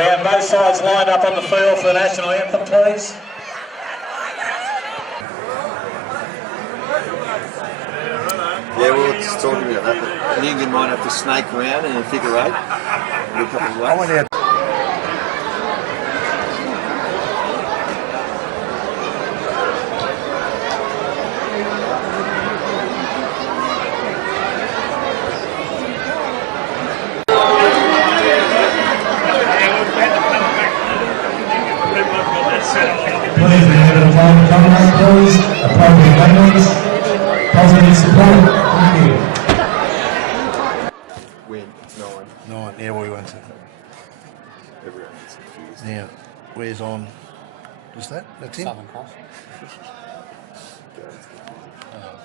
Can both sides line up on the field for the national anthem, please? Yeah, we were just talking about that. Nyngan might have to snake around in a figure eight. A couple of ways. Please remember to find the camera, please. Appropriate language. Positive support. Thank you. Win. 9. Yeah, we went to. Everyone gets confused. Now, where's on? Just that? That's him? Southern Cross.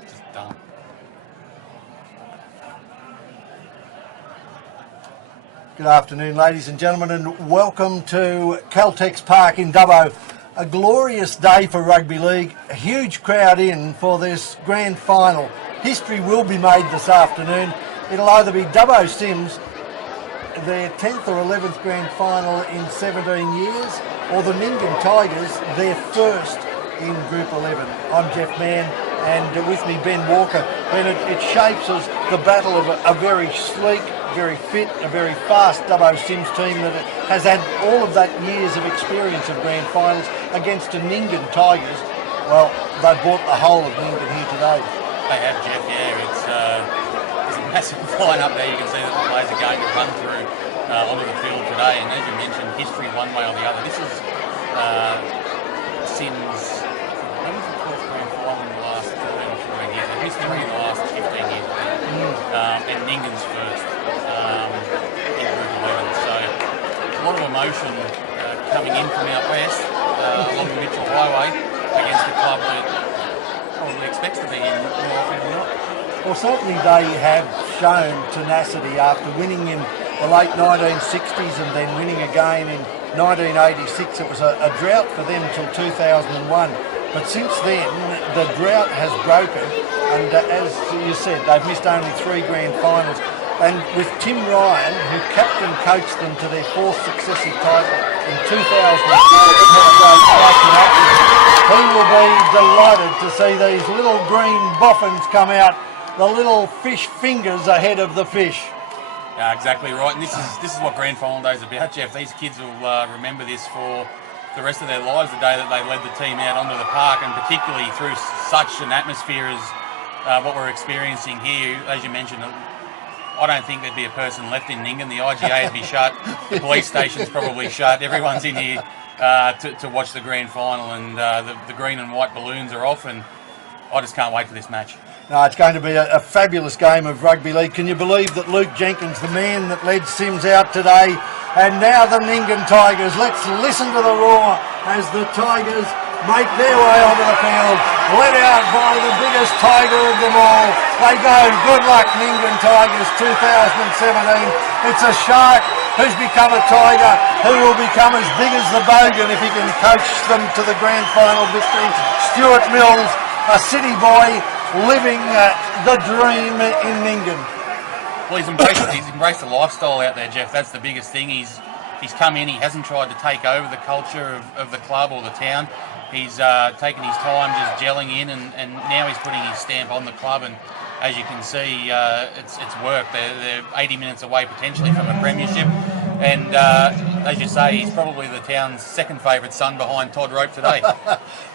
Just done. Good afternoon, ladies and gentlemen, and welcome to Caltex Park in Dubbo. A glorious day for rugby league. A huge crowd in for this grand final. History will be made this afternoon. It'll either be Dubbo Cyms, their 10th or 11th grand final in 17 years, or the Nyngan Tigers, their first in Group 11. I'm Jeff Mann, and with me Ben Walker. Ben, it shapes as the battle of a very sleek, very fit, a very fast Dubbo Cyms team that has had all of that years of experience of grand finals against the Nyngan Tigers. Well, they brought the whole of Nyngan here today. They have, Jeff, yeah. There's a massive line up there. You can see that the players are going to run through onto the field today, and as you mentioned, history one way or the other. This is Cyms, that was the 12th grand final in the last 13 or 14 years. History in the last 15 years, and Nyngan's first in Group 11. So a lot of emotion coming in from out west along the Mitchell Highway against a club that probably expects to be in more often than not. Well, certainly they have shown tenacity after winning in the late 1960s and then winning again in 1986. It was a drought for them till 2001. But since then, the drought has broken, and as you said, they've missed only 3 grand finals. And with Tim Ryan, who captain coached them to their 4th successive title in 2004, he will be delighted to see these little green boffins come out, the little fish fingers ahead of the fish. Yeah, exactly right. And this is what grand final day is about, Jeff. These kids will remember this for the rest of their lives, the day that they led the team out onto the park, and particularly through such an atmosphere as what we're experiencing here. As you mentioned, I don't think there'd be a person left in Nyngan. The IGA would be shut. The police station's probably shut. Everyone's in here to watch the grand final, and the green and white balloons are off, and I just can't wait for this match. No, it's going to be a fabulous game of rugby league. Can you believe that Luke Jenkins, the man that led Cyms out today, and now the Nyngan Tigers. Let's listen to the roar as the Tigers make their way onto the field, led out by the biggest Tiger of them all. They go, good luck Nyngan Tigers 2017. It's a shark who's become a tiger, who will become as big as the Bogan if he can coach them to the grand final victory. Stuart Mills, a city boy living the dream in Nyngan. Well, he's embraced the lifestyle out there, Jeff. That's the biggest thing. He's come in, he hasn't tried to take over the culture of the club or the town. He's taken his time just gelling in, and now he's putting his stamp on the club, and as you can see, it's worked. They're 80 minutes away potentially from a premiership, and as you say, he's probably the town's second favourite son behind Todd Rope today.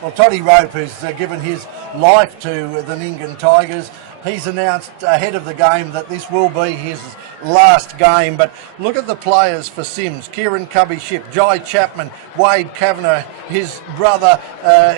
Well, Toddy Rope, who's given his life to the Nyngan Tigers, he's announced ahead of the game that this will be his last game. But look at the players for Cyms. Kieran Cubby-Ship, Jai Chapman, Wade Kavanagh, his brother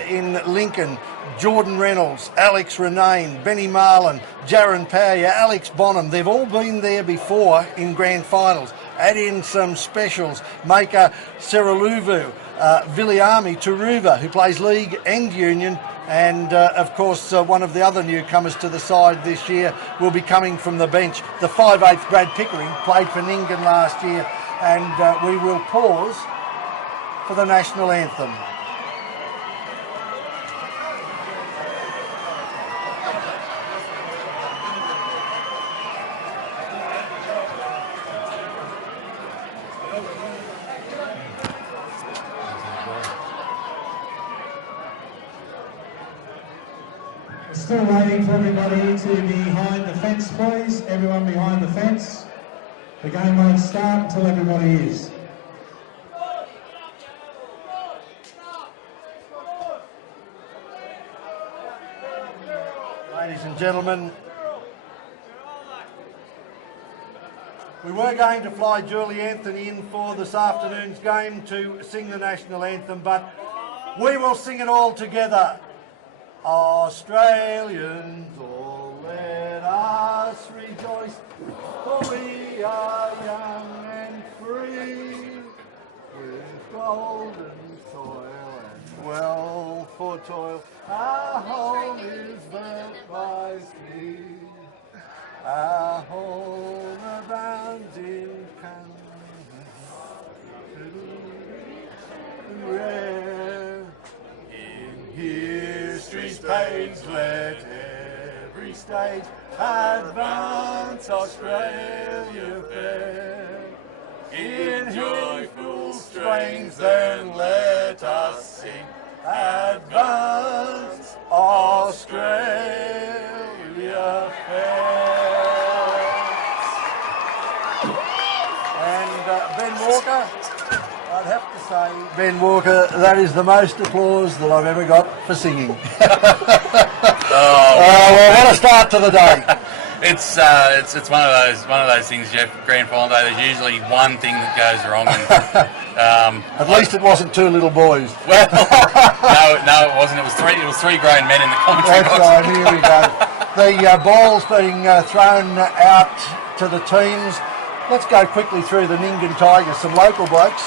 in Lincoln, Jordan Reynolds, Alex Renane, Benny Marlin, Jaron Powyer, Alex Bonham. They've all been there before in grand finals. Add in some specials. Maker Seruluvu, Viliami Turuva, who plays league and union. And of course, one of the other newcomers to the side this year will be coming from the bench. The 5'8" Brad Pickering played for Nyngan last year. And we will pause for the national anthem. Still waiting for everybody to be behind the fence, please. Everyone behind the fence. The game won't start until everybody is. Ladies and gentlemen, we were going to fly Julie Anthony in for this afternoon's game to sing the national anthem, but we will sing it all together. Australians, all let us rejoice, for we are young and free, with golden soil and wealth for toil. Our home is built by sea, our home abounds in rare. In history's page, let every stage advance Australia fair. In joyful strains, then let us sing, advance Australia fair. And Ben Walker, I'd have to say, Ben Walker, that is the most applause that I've ever got for singing. Well, what a start to the day. It's one of those things, Jeff. Grand final day. There's usually one thing that goes wrong. And, At least it wasn't two little boys. well, no, it wasn't. It was three grown men in the commentary That's box. right, here we go. The ball's being thrown out to the teams. Let's go quickly through the Nyngan Tigers, some local blokes,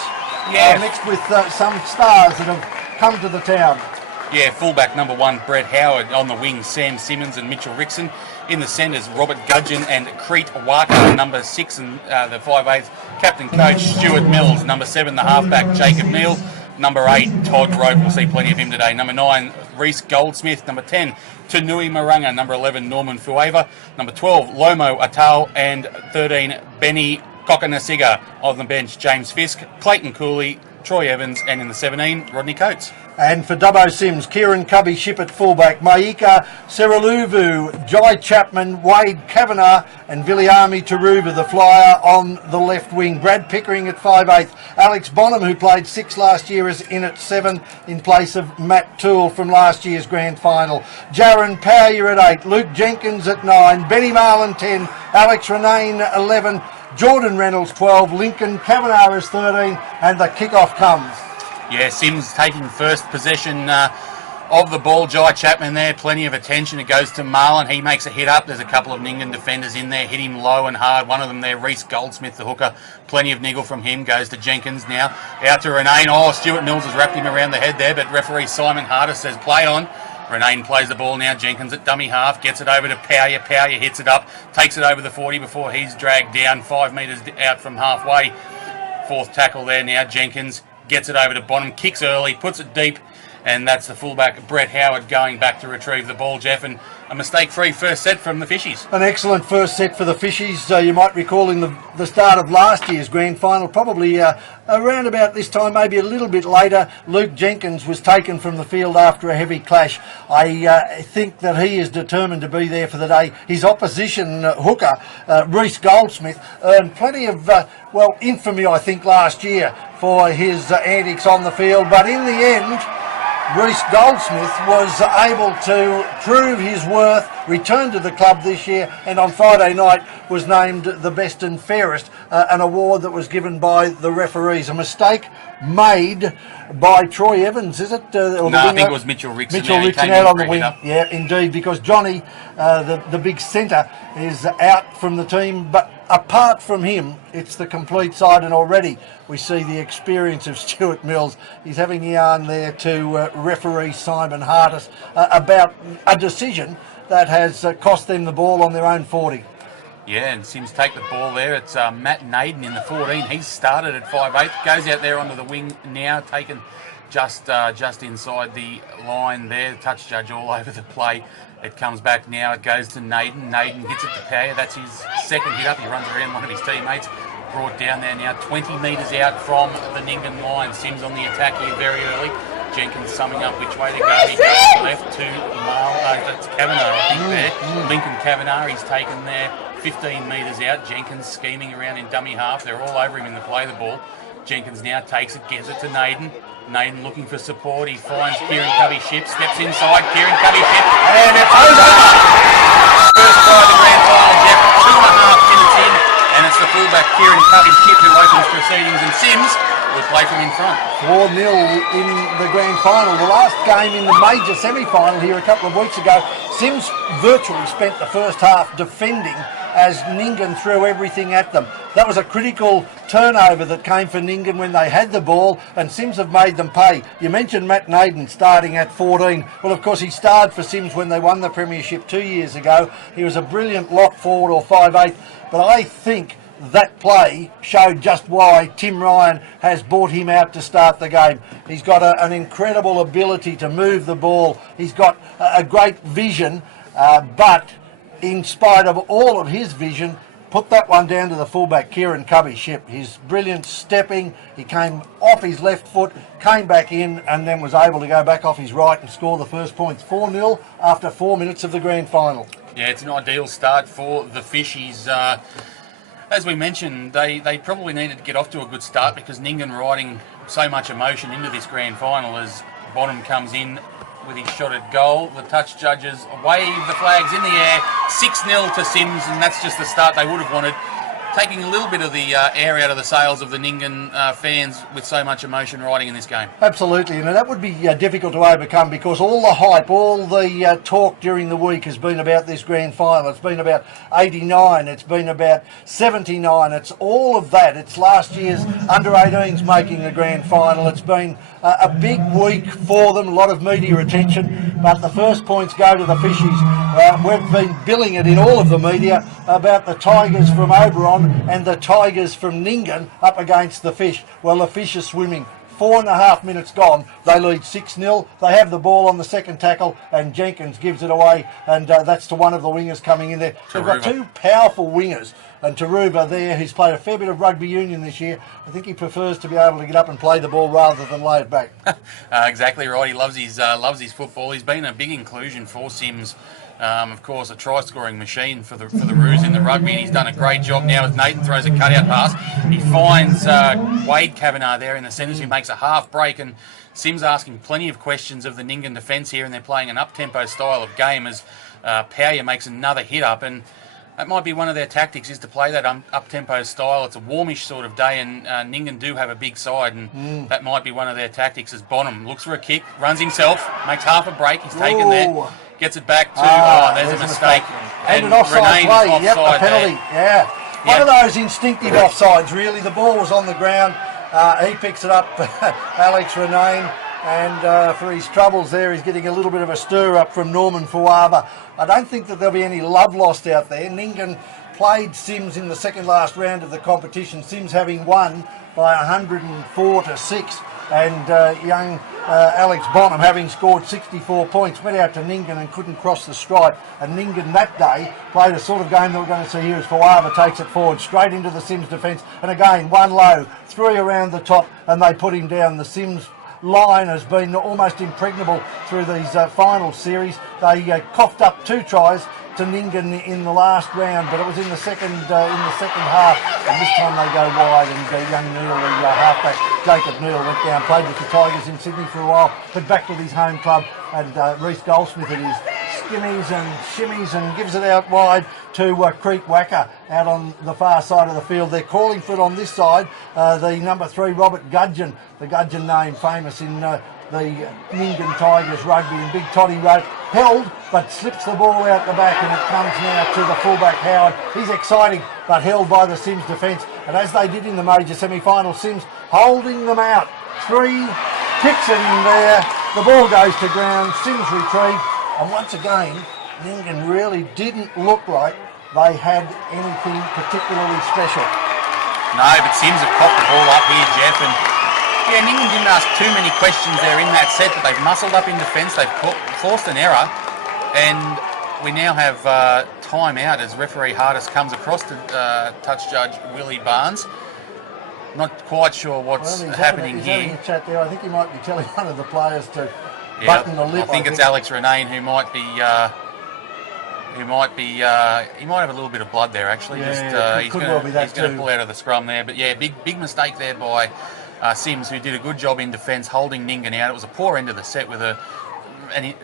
Yeah. mixed with some stars that have come to the town. Yeah, fullback number 1, Brett Howard. On the wing, Sam Simmons and Mitchell Rickson. In the centres, Robert Gudgeon and Crete Walker, number 6 and the 5/8. Captain coach Stuart Mills. Number 7, the halfback Jacob Neal. Number 8, Todd Rope. We'll see plenty of him today. Number 9, Reece Goldsmith. Number 10, Tanui Maranga. Number 11, Norman Fueva. Number 12, Lomo Atal. And 13, Benny Kokonasiga. On the bench, James Fisk, Clayton Cooley, Troy Evans, and in the 17, Rodney Coates. And for Dubbo Cyms, Kieran Cubby Ship at fullback, Maika Seraluvu, Jai Chapman, Wade Kavanagh and Viliami Taruba, the flyer on the left wing. Brad Pickering at 5/8. Alex Bonham, who played 6 last year, is in at 7 in place of Matt Toole from last year's grand final. Jaron Powyer at 8. Luke Jenkins at 9. Benny Marlin 10. Alex Renane 11. Jordan Reynolds 12. Lincoln Kavanagh is 13. And the kickoff comes. Yeah, Cyms taking first possession of the ball. Jai Chapman there, plenty of attention. It goes to Marlin. He makes a hit up. There's a couple of Nyngan defenders in there. Hit him low and hard. One of them there, Reece Goldsmith, the hooker. Plenty of niggle from him. Goes to Jenkins now. Out to Renane. Oh, Stuart Mills has wrapped him around the head there, but referee Simon Hardis says play on. Renane plays the ball now. Jenkins at dummy half. Gets it over to Powyer. Powyer hits it up. Takes it over the 40 before he's dragged down 5 metres out from halfway. Fourth tackle there now. Jenkins gets it over to Bonham, kicks early, puts it deep, and that's the fullback, Brett Howard, going back to retrieve the ball, Jeff, and a mistake-free first set from the Fishies. An excellent first set for the Fishies. You might recall in the start of last year's grand final, probably around about this time, maybe a little bit later, Luke Jenkins was taken from the field after a heavy clash. I think that he is determined to be there for the day. His opposition hooker, Reece Goldsmith, earned plenty of, infamy, I think, last year for his antics on the field, but in the end, Reece Goldsmith was able to prove his worth, return to the club this year, and on Friday night was named the best and fairest, an award that was given by the referees. A mistake made by Troy Evans, is it? I think it was Mitchell Rickson. Mitchell Rickson out on the wing. Yeah, indeed, because Johnny, the big centre, is out from the team, but apart from him, it's the complete side, and already we see the experience of Stuart Mills. He's having a yarn there to referee Simon Hardis about a decision that has cost them the ball on their own 40. Yeah, and Cyms take the ball there. It's Matt Nyngan in the 14. He's started at 5'8", goes out there onto the wing now, taken just inside the line there. Touch judge all over the play. It comes back now. It goes to Nyngan. Nyngan hits it to Powyer. That's his second hit up. He runs around one of his teammates. Brought down there now, 20 metres out from the Nyngan line. Cyms on the attack here very early. Jenkins summing up which way to go. He goes left to that's Kavanagh, I think there. Lincoln Kavanagh, he's taken there 15 metres out. Jenkins scheming around in dummy half. They're all over him in the play the ball. Jenkins now takes it, gives it to Nyngan. Nyngan looking for support. He finds Kieran Covey-Ship, steps inside. Kieran Covey-Ship, and it's over! First try of the grand final, Jeff. 2.5 minutes in, and it's the fullback Kieran Covey-Ship who opens proceedings, and Cyms will play from in front. 4-0 in the grand final. The last game in the major semi-final here a couple of weeks ago, Cyms virtually spent the first half defending as Nyngan threw everything at them. That was a critical turnover that came for Nyngan when they had the ball, and Cyms have made them pay. You mentioned Matt Naden starting at 14. Well, of course, he starred for Cyms when they won the premiership 2 years ago. He was a brilliant lock forward or 5'8", but I think that play showed just why Tim Ryan has brought him out to start the game. He's got an incredible ability to move the ball. He's got a great vision, but in spite of all of his vision, put that one down to the fullback, Kieran Covey-Ship. His brilliant stepping, he came off his left foot, came back in, and then was able to go back off his right and score the first points. 4-0 after 4 minutes of the grand final. Yeah, it's an ideal start for the Fishies. As we mentioned, they probably needed to get off to a good start because Nyngan riding so much emotion into this grand final as Bonham comes in with his shot at goal. The touch judges wave the flags in the air. 6-0 to Cyms, and that's just the start they would have wanted. Taking a little bit of the air out of the sails of the Nyngan fans with so much emotion riding in this game. Absolutely, and that would be difficult to overcome because all the hype, all the talk during the week has been about this grand final. It's been about 89, it's been about 79, it's all of that. It's last year's under-18s making the grand final. It's been a big week for them, a lot of media attention, but the first points go to the Fishies. We've been billing it in all of the media about the Tigers from Oberon and the Tigers from Nyngan up against the Fish. Well, the Fish are swimming. 4.5 minutes gone, they lead 6-0. They have the ball on the second tackle, and Jenkins gives it away, and that's to one of the wingers coming in there. They've got two powerful wingers, and Taruba there, who's played a fair bit of rugby union this year. I think he prefers to be able to get up and play the ball rather than lay it back. Exactly right. He loves his football. He's been a big inclusion for Cyms. Of course, a try-scoring machine for the Roos in the rugby, and he's done a great job now as Nathan throws a cut-out pass. He finds Wade Kavanagh there in the centres, who makes a half break, and Cyms asking plenty of questions of the Nyngan defence here, and they're playing an up-tempo style of game as Powyer makes another hit-up, and that might be one of their tactics, is to play that up-tempo style. It's a warmish sort of day, and Nyngan do have a big side, and that might be one of their tactics as Bonham looks for a kick, runs himself, makes half a break, he's taken there. Gets it back to, there's a mistake. And an offside play, offside yep, a penalty, yeah. One of those instinctive offsides, really. The ball was on the ground. He picks it up, Alex Renane, and for his troubles there, he's getting a little bit of a stir-up from Norman Fuava. I don't think that there'll be any love lost out there. Nyngan played Cyms in the second last round of the competition, Cyms having won by 104-6, and young Alex Bonham, having scored 64 points, went out to Nyngan and couldn't cross the stripe. And Nyngan that day played a sort of game that we're going to see here as Fuava takes it forward straight into the Cyms defence. And again, one low, three around the top, and they put him down. The Cyms line has been almost impregnable through these final series. They coughed up 2 tries to Nyngan in the last round, but it was in the second half, and this time they go wide, and young Neil, the halfback Jacob Neil, went down, played with the Tigers in Sydney for a while, but back with his home club, and Reece Goldsmith at his skimmies and shimmies and gives it out wide to Creek Wacker out on the far side of the field. They're calling for it on this side, the number 3 Robert Gudgeon, the Gudgeon name famous in the Nyngan Tigers rugby, and Big Toddy wrote, held, but slips the ball out the back, and it comes now to the fullback Howard. He's exciting, but held by the Cyms defence, and as they did in the major semi-final, Cyms holding them out. 3 kicks in there, the ball goes to ground, Cyms retrieve, and once again, Nyngan really didn't look like they had anything particularly special. No, but Cyms have popped the ball up here, Jeff, and yeah, Nyngan didn't ask too many questions there in that set, but they've muscled up in defence, they've forced an error, and we now have time out as referee Hardis comes across to touch judge Willie Barnes. Not quite sure what's happening he's here. having a chat there. I think he might be telling one of the players to Yeah, button the lip. I think it's Alex Renane who might be. He might have a little bit of blood there actually. Yeah, He's could going well be that to too. pull out of the scrum there. But yeah, big mistake there by Cyms, who did a good job in defence, holding Nyngan out. It was a poor end of the set with a nothing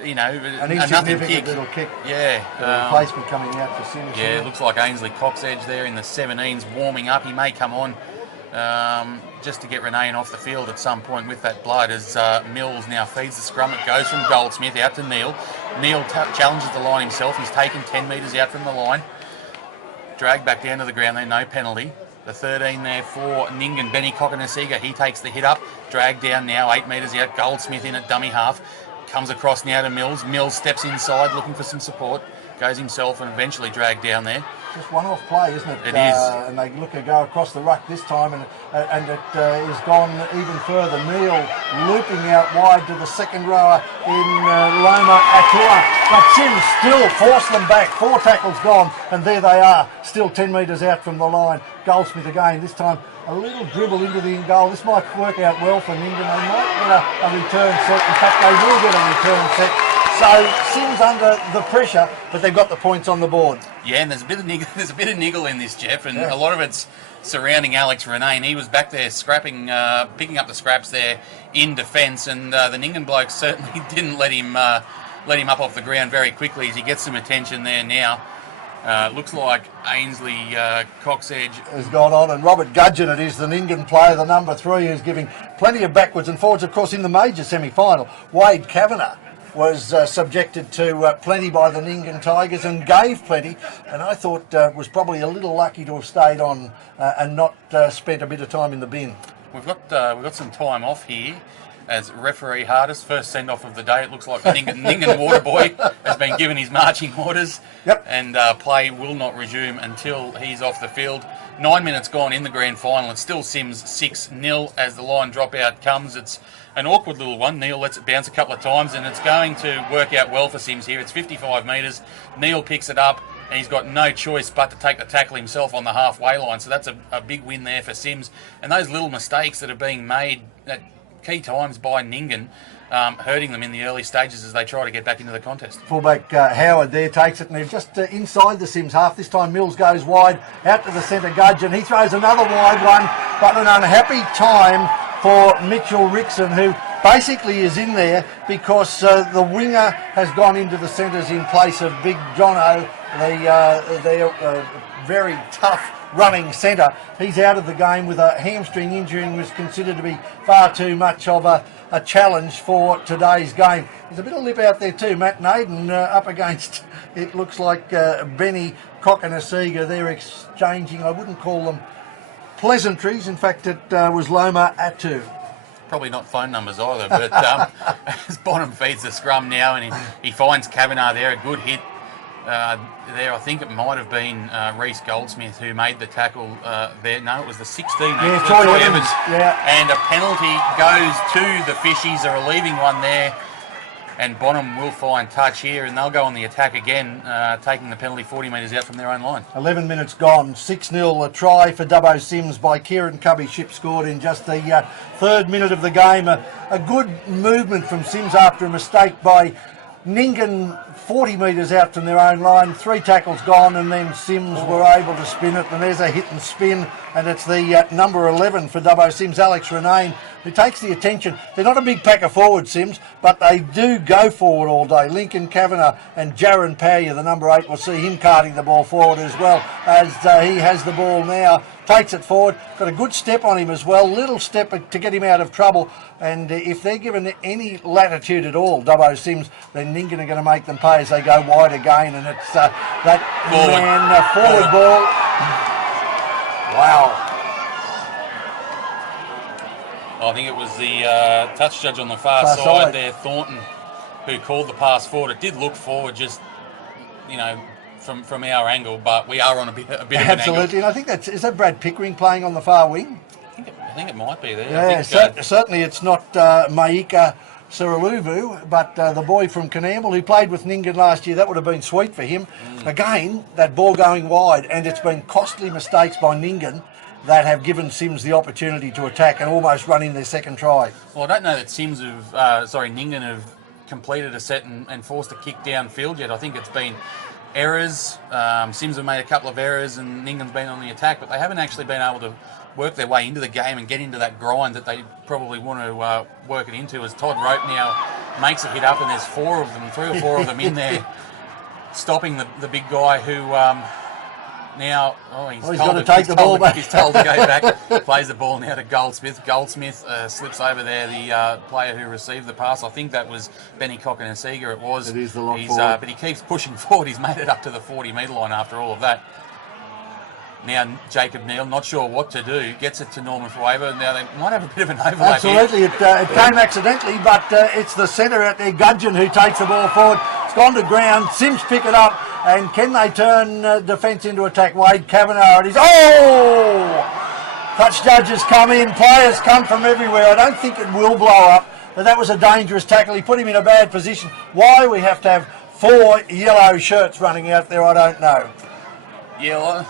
insignificant kick. little kick. Yeah, The replacement coming out for Cyms. yeah, it looks like Ainsley Coxedge there in the 17s warming up. He may come on just to get Renane off the field at some point with that blood, as Mills now feeds the scrum. It goes from Goldsmith out to Neil. Neil challenges the line himself. He's taken 10 metres out from the line. Dragged back down to the ground there, no penalty. The 13 there for Nyngan, Benny Cokanasiga. He takes the hit up, dragged down now, 8 metres out. Goldsmith in at dummy half. Comes across now to Mills. Mills steps inside looking for some support. Goes himself and eventually dragged down there. Just one-off play, isn't it? It is. And they look to go across the ruck this time, and it is gone even further. Neil looping out wide to the second rower in Loma Atua. But Cyms still force them back. 4 tackles gone, and there they are, still 10 metres out from the line. Goldsmith again, this time a little dribble into the in goal. This might work out well for Nyngan. They might get a return set. In fact, they will get a return set. So Cyms under the pressure, but they've got the points on the board. Yeah, and there's a bit of niggle in this, Jeff, and a lot of it's surrounding Alex Renane. He was back there scrapping, picking up the scraps there in defence, and the Nyngan blokes certainly didn't let him up off the ground very quickly as he gets some attention there now. Looks like Ainsley Coxedge has gone on, and Robert Gudgeon, it is the Nyngan player, the number 3, who's giving plenty of backwards and forwards. Of course, in the major semi-final, Wade Kavanagh was subjected to plenty by the Nyngan Tigers and gave plenty, and I thought was probably a little lucky to have stayed on and not spent a bit of time in the bin. We've got some time off here as referee Hardest, first send-off of the day. It looks like Nyngan Waterboy has been given his marching orders. Yep. And play will not resume until he's off the field. 9 minutes gone in the grand final. It's still Cyms 6-0 as the line dropout comes. It's an awkward little one. Neil lets it bounce a couple of times, and it's going to work out well for Cyms here. It's 55 metres. Neil picks it up, and he's got no choice but to take the tackle himself on the halfway line. So that's a big win there for Cyms. And those little mistakes that are being made at key times by Nyngan, hurting them in the early stages as they try to get back into the contest. Fullback Howard there takes it, and they're just inside the Cyms half. This time Mills goes wide, out to the centre Gudgeon. He throws another wide one, but an unhappy time for Mitchell Rickson, who basically is in there because the winger has gone into the centres in place of Big Jono, the very tough running centre. He's out of the game with a hamstring injury and was considered to be far too much of a challenge for today's game. There's a bit of lip out there too. Matt Naden up against, it looks like Benny Cokanasiga. They're exchanging, I wouldn't call them pleasantries. In fact, it was Loma Atu. Probably not phone numbers either, but as Bonham feeds the scrum now, and he finds Kavanagh there, a good hit there. I think it might have been Reece Goldsmith who made the tackle there. No, it was the 16. Yeah, Troy Evans. Yeah. And a penalty goes to the Fishies. They're relieving one there. And Bonham will find touch here, and they'll go on the attack again, taking the penalty 40 metres out from their own line. 11 minutes gone, 6-0, a try for Dubbo Cyms by Kieran Cubby. Ship scored in just the third minute of the game. A good movement from Cyms after a mistake by Nyngan, 40 metres out from their own line. 3 tackles gone, and then Cyms were able to spin it, and there's a hit and spin, and it's the number 11 for Dubbo Cyms, Alex Renane, who takes the attention. They're not a big pack of forward, Cyms, but they do go forward all day. Lincoln Kavanagh and Jaron Powyer, the number 8, will see him carting the ball forward as well, as he has the ball now, takes it forward, got a good step on him as well, little step to get him out of trouble, and if they're given any latitude at all, Dubbo Cyms, then Nyngan are going to make them pay as they go wide again, and it's that forward ball. Wow. I think it was the touch judge on the far side there, Thornton, who called the pass forward. It did look forward, just, from our angle, but we are on a bit of an angle. Absolutely, and I think is that Brad Pickering playing on the far wing? I think it might be there. Yeah, certainly it's not Maika Saraluvu, but the boy from Canamble who played with Nyngan last year. That would have been sweet for him. Again, that ball going wide, and it's been costly mistakes by Nyngan. that have given Cyms the opportunity to attack and almost run in their second try. Well, I don't know that Nyngan have completed a set and forced a kick downfield yet. I think it's been errors. Cyms have made a couple of errors and Nyngan's been on the attack, but they haven't actually been able to work their way into the game and get into that grind that they probably want to work it into, as Todd Rope now makes a hit up and there's 3 or 4 of them in there stopping the big guy who now he's got to take the ball back. He's told to go back. Plays the ball now to Goldsmith. Goldsmith slips over there, the player who received the pass. I think that was Benny Cocknessiga. It was. It is the lock forward. But he keeps pushing forward. He's made it up to the 40-metre line after all of that. Now Jacob Neal, not sure what to do, gets it to Norman Fueva. Now they might have a bit of an overlap. Absolutely, here. it came accidentally, but it's the centre out there, Gudgeon, who takes the ball forward. It's gone to ground. Cyms pick it up, and can they turn defence into attack? Wade Kavanagh, it is. Oh! Touch judges come in, players come from everywhere. I don't think it will blow up, but that was a dangerous tackle. He put him in a bad position. Why we have to have 4 yellow shirts running out there, I don't know. Yeah, well,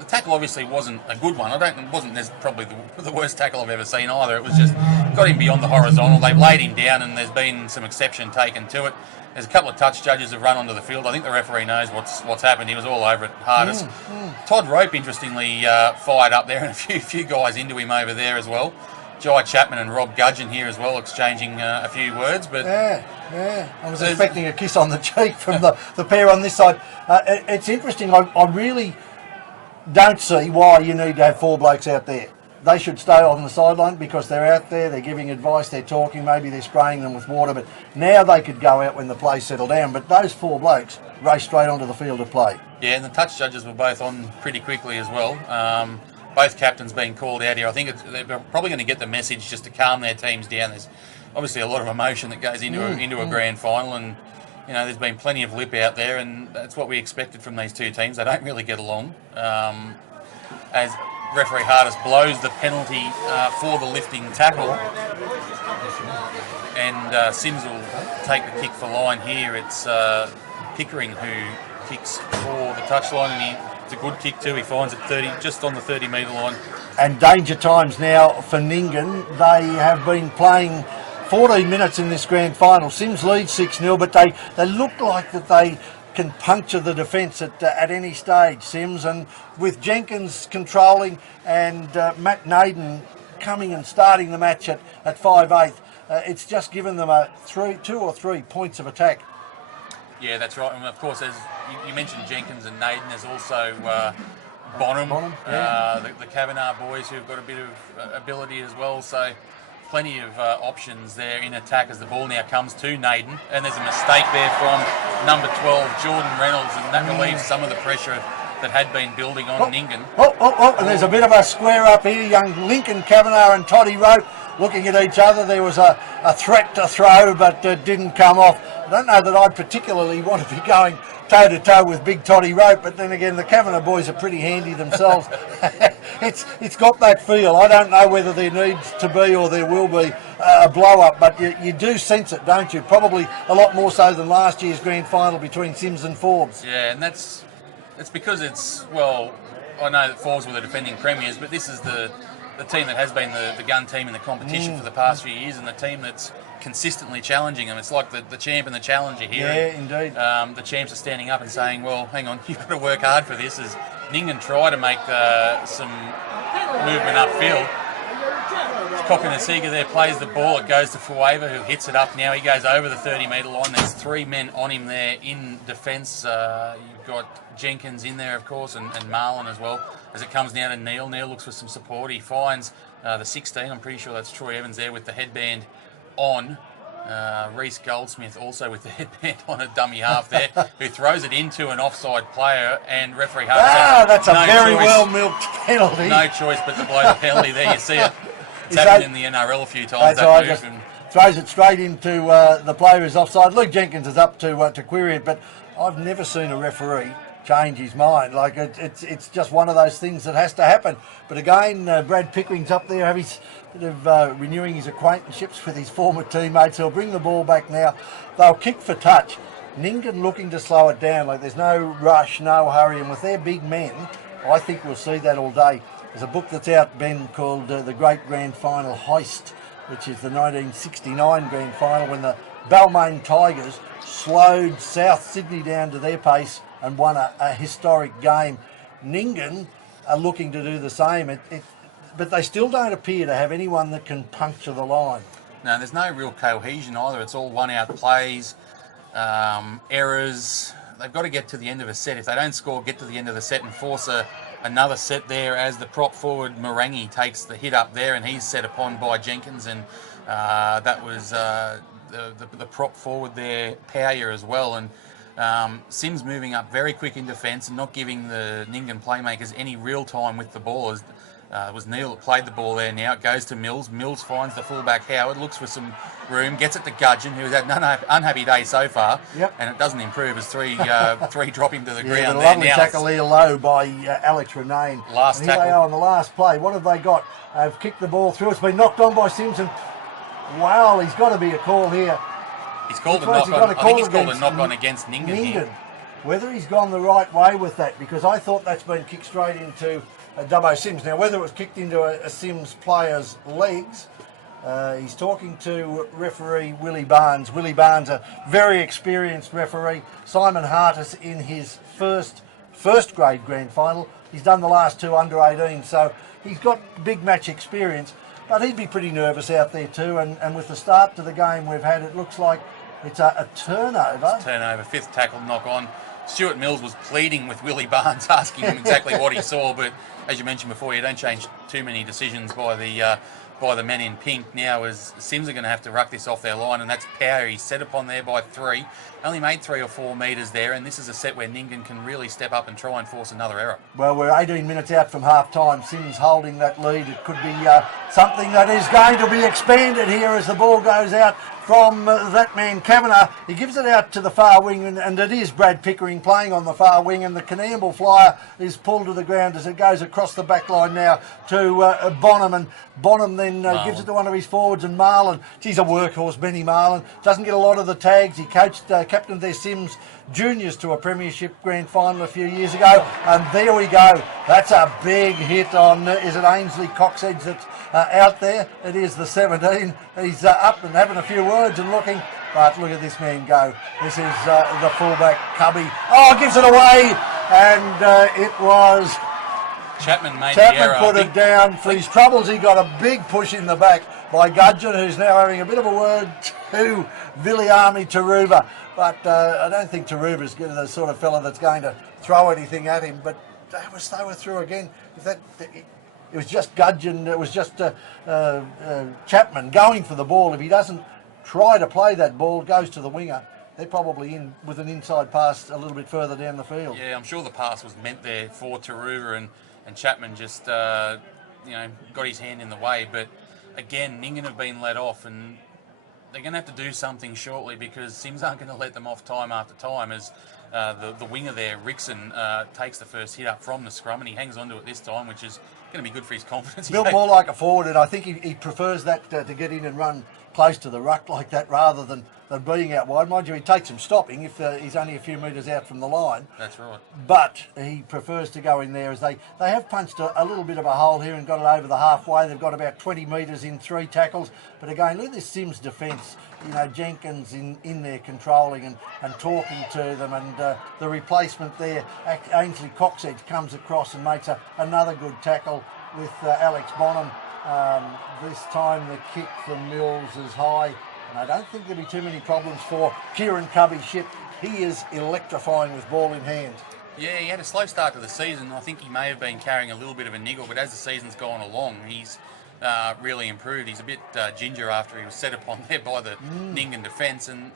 the tackle obviously wasn't a good one. It wasn't probably the worst tackle I've ever seen either. It was just got him beyond the horizontal. They've laid him down and there's been some exception taken to it. There's a couple of touch judges have run onto the field. I think the referee knows what's happened. He was all over it hardest. Todd Rope, interestingly, fired up there and a few guys into him over there as well. Jai Chapman and Rob Gudgeon here as well, exchanging a few words. But yeah. I was expecting a kiss on the cheek from the pair on this side. It's interesting. I really don't see why you need to have 4 blokes out there. They should stay on the sideline because they're out there, they're giving advice, they're talking, maybe they're spraying them with water, but now they could go out when the play settled down. But those 4 blokes race straight onto the field of play. Yeah, and the touch judges were both on pretty quickly as well. Both captains being called out here. I think they're probably going to get the message just to calm their teams down. There's obviously a lot of emotion that goes into a grand final, and there's been plenty of lip out there, and that's what we expected from these two teams. They don't really get along. As referee Hardest blows the penalty for the lifting tackle, and Cyms will take the kick for line here. It's Pickering who kicks for the touchline, and it's a good kick too. He finds it just on the 30-metre line. And danger times now for Nyngan. They have been playing 14 minutes in this grand final. Cyms leads 6-0, but they look like that they can puncture the defence at any stage, Cyms. And with Jenkins controlling and Matt Nyngan coming and starting the match at 5/8, it's just given them 2 or 3 points of attack. Yeah, that's right. And of course, as you mentioned Jenkins and Nyngan, there's also Bonham, the Kavanagh boys who've got a bit of ability as well. So plenty of options there in attack as the ball now comes to Nyngan. And there's a mistake there from number 12, Jordan Reynolds, and that relieves some of the pressure that had been building on Nyngan. And there's a bit of a square up here. Young Lincoln Kavanagh and Toddy Rope looking at each other. There was a threat to throw, but didn't come off. I don't know that I'd particularly want to be going toe-to-toe with big Toddy Rope, but then again, the Kavanagh boys are pretty handy themselves. It's got that feel. I don't know whether there needs to be or there will be a blow-up, but you do sense it, don't you? Probably a lot more so than last year's grand final between Cyms and Forbes. Yeah, and it's because I know that Forbes were the defending premiers, but this is the team that has been the gun team in the competition for the past few years, and the team that's consistently challenging them. It's like the champ and the challenger here. Yeah, indeed. The champs are standing up and saying, well, hang on, you've got to work hard for this, as Nyngan try to make some movement upfield. Cocknessiga there plays the ball. It goes to Fueva, who hits it up now. He goes over the 30-metre line. There's 3 men on him there in defence. You've got Jenkins in there, of course, and Marlon as well. As it comes now to Neil. Neil looks for some support. He finds the 16. I'm pretty sure that's Troy Evans there with the headband on. Reece Goldsmith also with the headband on a dummy half there, who throws it into an offside player, and referee Hart that's a very well-milked penalty. No choice but to blow the penalty there. You see it. It's happened in the NRL a few times. That's right, throws it straight into the player who's offside. Luke Jenkins is up to query it, but I've never seen a referee change his mind. Like it's just one of those things that has to happen. But again, Brad Pickering's up there, he's renewing his acquaintanceships with his former teammates. He'll bring the ball back now. They'll kick for touch. Nyngan looking to slow it down. Like there's no rush, no hurry, and with their big men, I think we'll see that all day. There's a book that's out, Ben, called The Great Grand Final Heist, which is the 1969 Grand Final when the Balmain Tigers slowed South Sydney down to their pace and won a historic game. Nyngan are looking to do the same, but they still don't appear to have anyone that can puncture the line. No, there's no real cohesion either. It's all one-out plays, errors. They've got to get to the end of a set. If they don't score, get to the end of the set and force another set there as the prop forward Marangi takes the hit up there and he's set upon by Jenkins, and that was the prop forward there, Power as well. And Cyms moving up very quick in defence and not giving the Nyngan playmakers any real time with the ball. It was Neil that played the ball there now. It goes to Mills. Mills finds the fullback Howard, looks for some room, gets it to Gudgeon, who's had an unhappy day so far. Yep. And it doesn't improve as three drop him to the ground. A there. lovely Now tackle here low by Alex Renane. Last and here tackle. they are on the last play. What have they got? They've kicked the ball through. It's been knocked on by Simpson. Wow, he's got to be a call here. He's called a Which way's knock he on. got a I think he's call called a against knock on against Nyngan here. Whether he's gone the right way with that, because I thought that's been kicked straight into Dubbo Cyms. Now, whether it was kicked into a Cyms player's legs, he's talking to referee Willie Barnes. Willie Barnes, a very experienced referee. Simon Hartis in his first grade grand final. He's done the last two under 18, so he's got big match experience. But he'd be pretty nervous out there too. And with the start to the game we've had, it looks like it's a turnover. Turnover, fifth tackle, knock on. Stuart Mills was pleading with Willie Barnes, asking him exactly what he saw, but as you mentioned before, you don't change too many decisions by the men in pink. Now as Cyms are going to have to ruck this off their line, and that's Power. He's set upon there by 3. Only made 3 or 4 metres there, and this is a set where Nyngan can really step up and try and force another error. Well, we're 18 minutes out from half-time. Cyms holding that lead. It could be something that is going to be expanded here as the ball goes out from that man Kavanagh. He gives it out to the far wing, and it is Brad Pickering playing on the far wing, and the Canamble flyer is pulled to the ground as it goes across the back line now to Bonham, and Bonham then gives it to one of his forwards, and Marlon. He's a workhorse, Benny Marlon. Doesn't get a lot of the tags. He coached, captained their Cyms juniors to a premiership grand final a few years ago, and there we go. That's a big hit on, is it Ainsley Coxedge that's out there? It is the 17. He's up and having a few words and looking, but look at this man go. This is the fullback Cubby. Oh, gives it away, and it was Chapman made the error. Chapman put it down. For his troubles, he got a big push in the back by Gudgeon, who's now having a bit of a word to Viliami Taruva. But I don't think Taruva's the sort of fella that's going to throw anything at him. But they were through again. It was just Gudgeon, it was just Chapman going for the ball. If he doesn't try to play that ball, it goes to the winger. They're probably in with an inside pass a little bit further down the field. Yeah, I'm sure the pass was meant there for Taruva, and Chapman just got his hand in the way. But again, Nyngan have been let off, and they're going to have to do something shortly because Cyms aren't going to let them off time after time as the winger there, Rickson, takes the first hit up from the scrum, and he hangs on to it this time, which is going to be good for his confidence. Built more like a forward, and I think he prefers that to get in and run close to the ruck like that rather than being out wide. Mind you, he takes some stopping if he's only a few metres out from the line. That's right. But he prefers to go in there as they have punched a little bit of a hole here and got it over the halfway. They've got about 20 metres in 3 tackles. But again, look at this Cyms defence. Jenkins in there controlling and talking to them, and the replacement there, Ainsley Coxedge, comes across and makes another good tackle with Alex Bonham. This time the kick from Mills is high, and I don't think there'll be too many problems for Kieran Covey-Ship. He is electrifying with ball in hand. Yeah, he had a slow start to the season. I think he may have been carrying a little bit of a niggle, but as the season's gone along, he's really improved. He's a bit ginger after he was set upon there by the Nyngan defence, and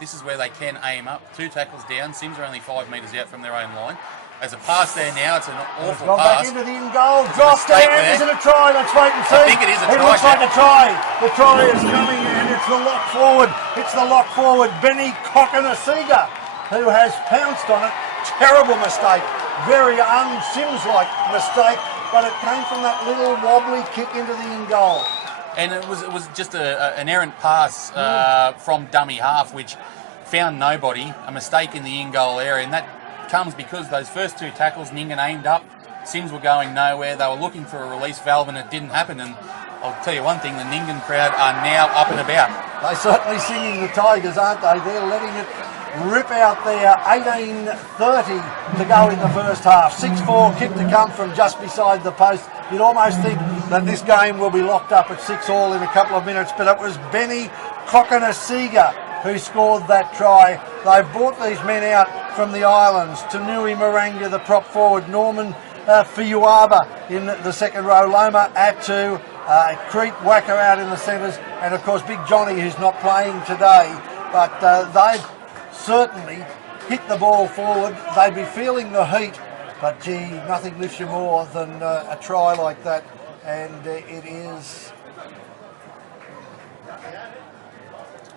this is where they can aim up. 2 tackles down. Cyms are only 5 metres out from their own line. There's a pass there now. It's an awful pass. Back into the in goal. Drop down. Is it a try? Let's wait and see. I think it is a try. It looks like a try. The try is coming, and it's the lock forward. It's the lock forward, Benny Coconasiga, who has pounced on it. Terrible mistake. Very un-Cyms-like mistake, but it came from that little wobbly kick into the in goal. And it was just an errant pass from dummy half, which found nobody. A mistake in the in goal area, and that comes because those first 2 tackles, Nyngan aimed up, Cyms were going nowhere. They were looking for a release valve and it didn't happen. And I'll tell you one thing, the Nyngan crowd are now up and about. They're certainly singing the Tigers, aren't they? They're letting it rip out there. 18:30 to go in the first half. 6-4 kick to come from just beside the post. You'd almost think that this game will be locked up at 6-all in a couple of minutes, but it was Benny Coconasiga who scored that try. They've brought these men out from the islands. Tanui Maranga, the prop forward, Norman Fiuaba in the second row, Loma Atu, Crete Wacker out in the centres, and of course Big Johnny, who's not playing today, but they've certainly hit the ball forward. They'd be feeling the heat, but gee, nothing lifts you more than a try like that, and it is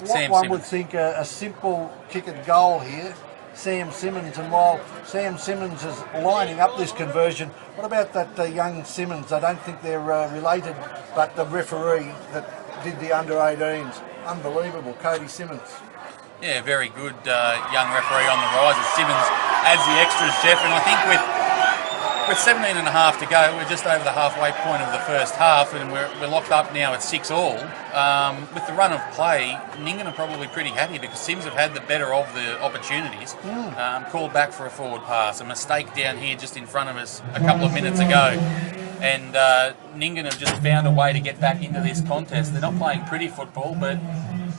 what one would think a simple kick and goal here. Sam Simmons, and while Sam Simmons is lining up this conversion, what about that young Simmons? I don't think they're related, but the referee that did the under-18s, unbelievable, Cody Simmons. Yeah, very good young referee on the rise. Simmons adds the extras, Jeff, and I think with 17 and a half to go, we're just over the halfway point of the first half, and we're locked up now at 6-all. With the run of play, Nyngan are probably pretty happy because Cyms have had the better of the opportunities. Called back for a forward pass, a mistake down here just in front of us a couple of minutes ago. And Nyngan have just found a way to get back into this contest. They're not playing pretty football, but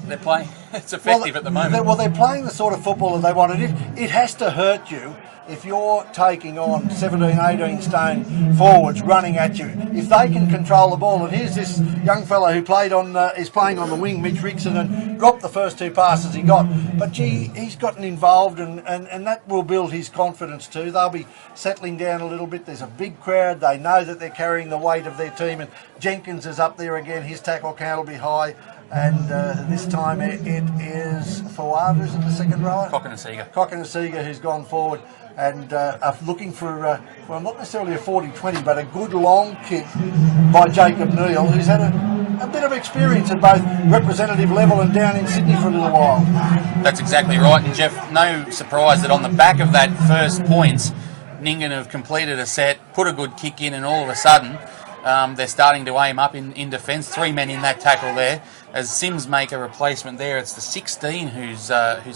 they're playing. It's effective at the moment. They're playing the sort of football that they wanted. It has to hurt you if you're taking on 17, 18 stone forwards running at you. If they can control the ball, and here's this young fellow who is playing on the wing, Mitch Rickson, and dropped the first two passes he got. But gee, he's gotten involved, and that will build his confidence too. They'll be settling down a little bit. There's a big crowd. They know that they're carrying the weight of their team, and Jenkins is up there again. His tackle count will be high. And this time it is Fawada, is it the second rower? Coconasiga who's gone forward and looking for, well, not necessarily a 40-20, but a good long kick by Jacob Neal, who's had a bit of experience at both representative level and down in Sydney for a little while. That's exactly right. And Jeff, no surprise that on the back of that first points, Nyngan have completed a set, put a good kick in, and all of a sudden they're starting to aim up in defence. 3 men in that tackle there. As Cyms make a replacement there, it's the 16 who's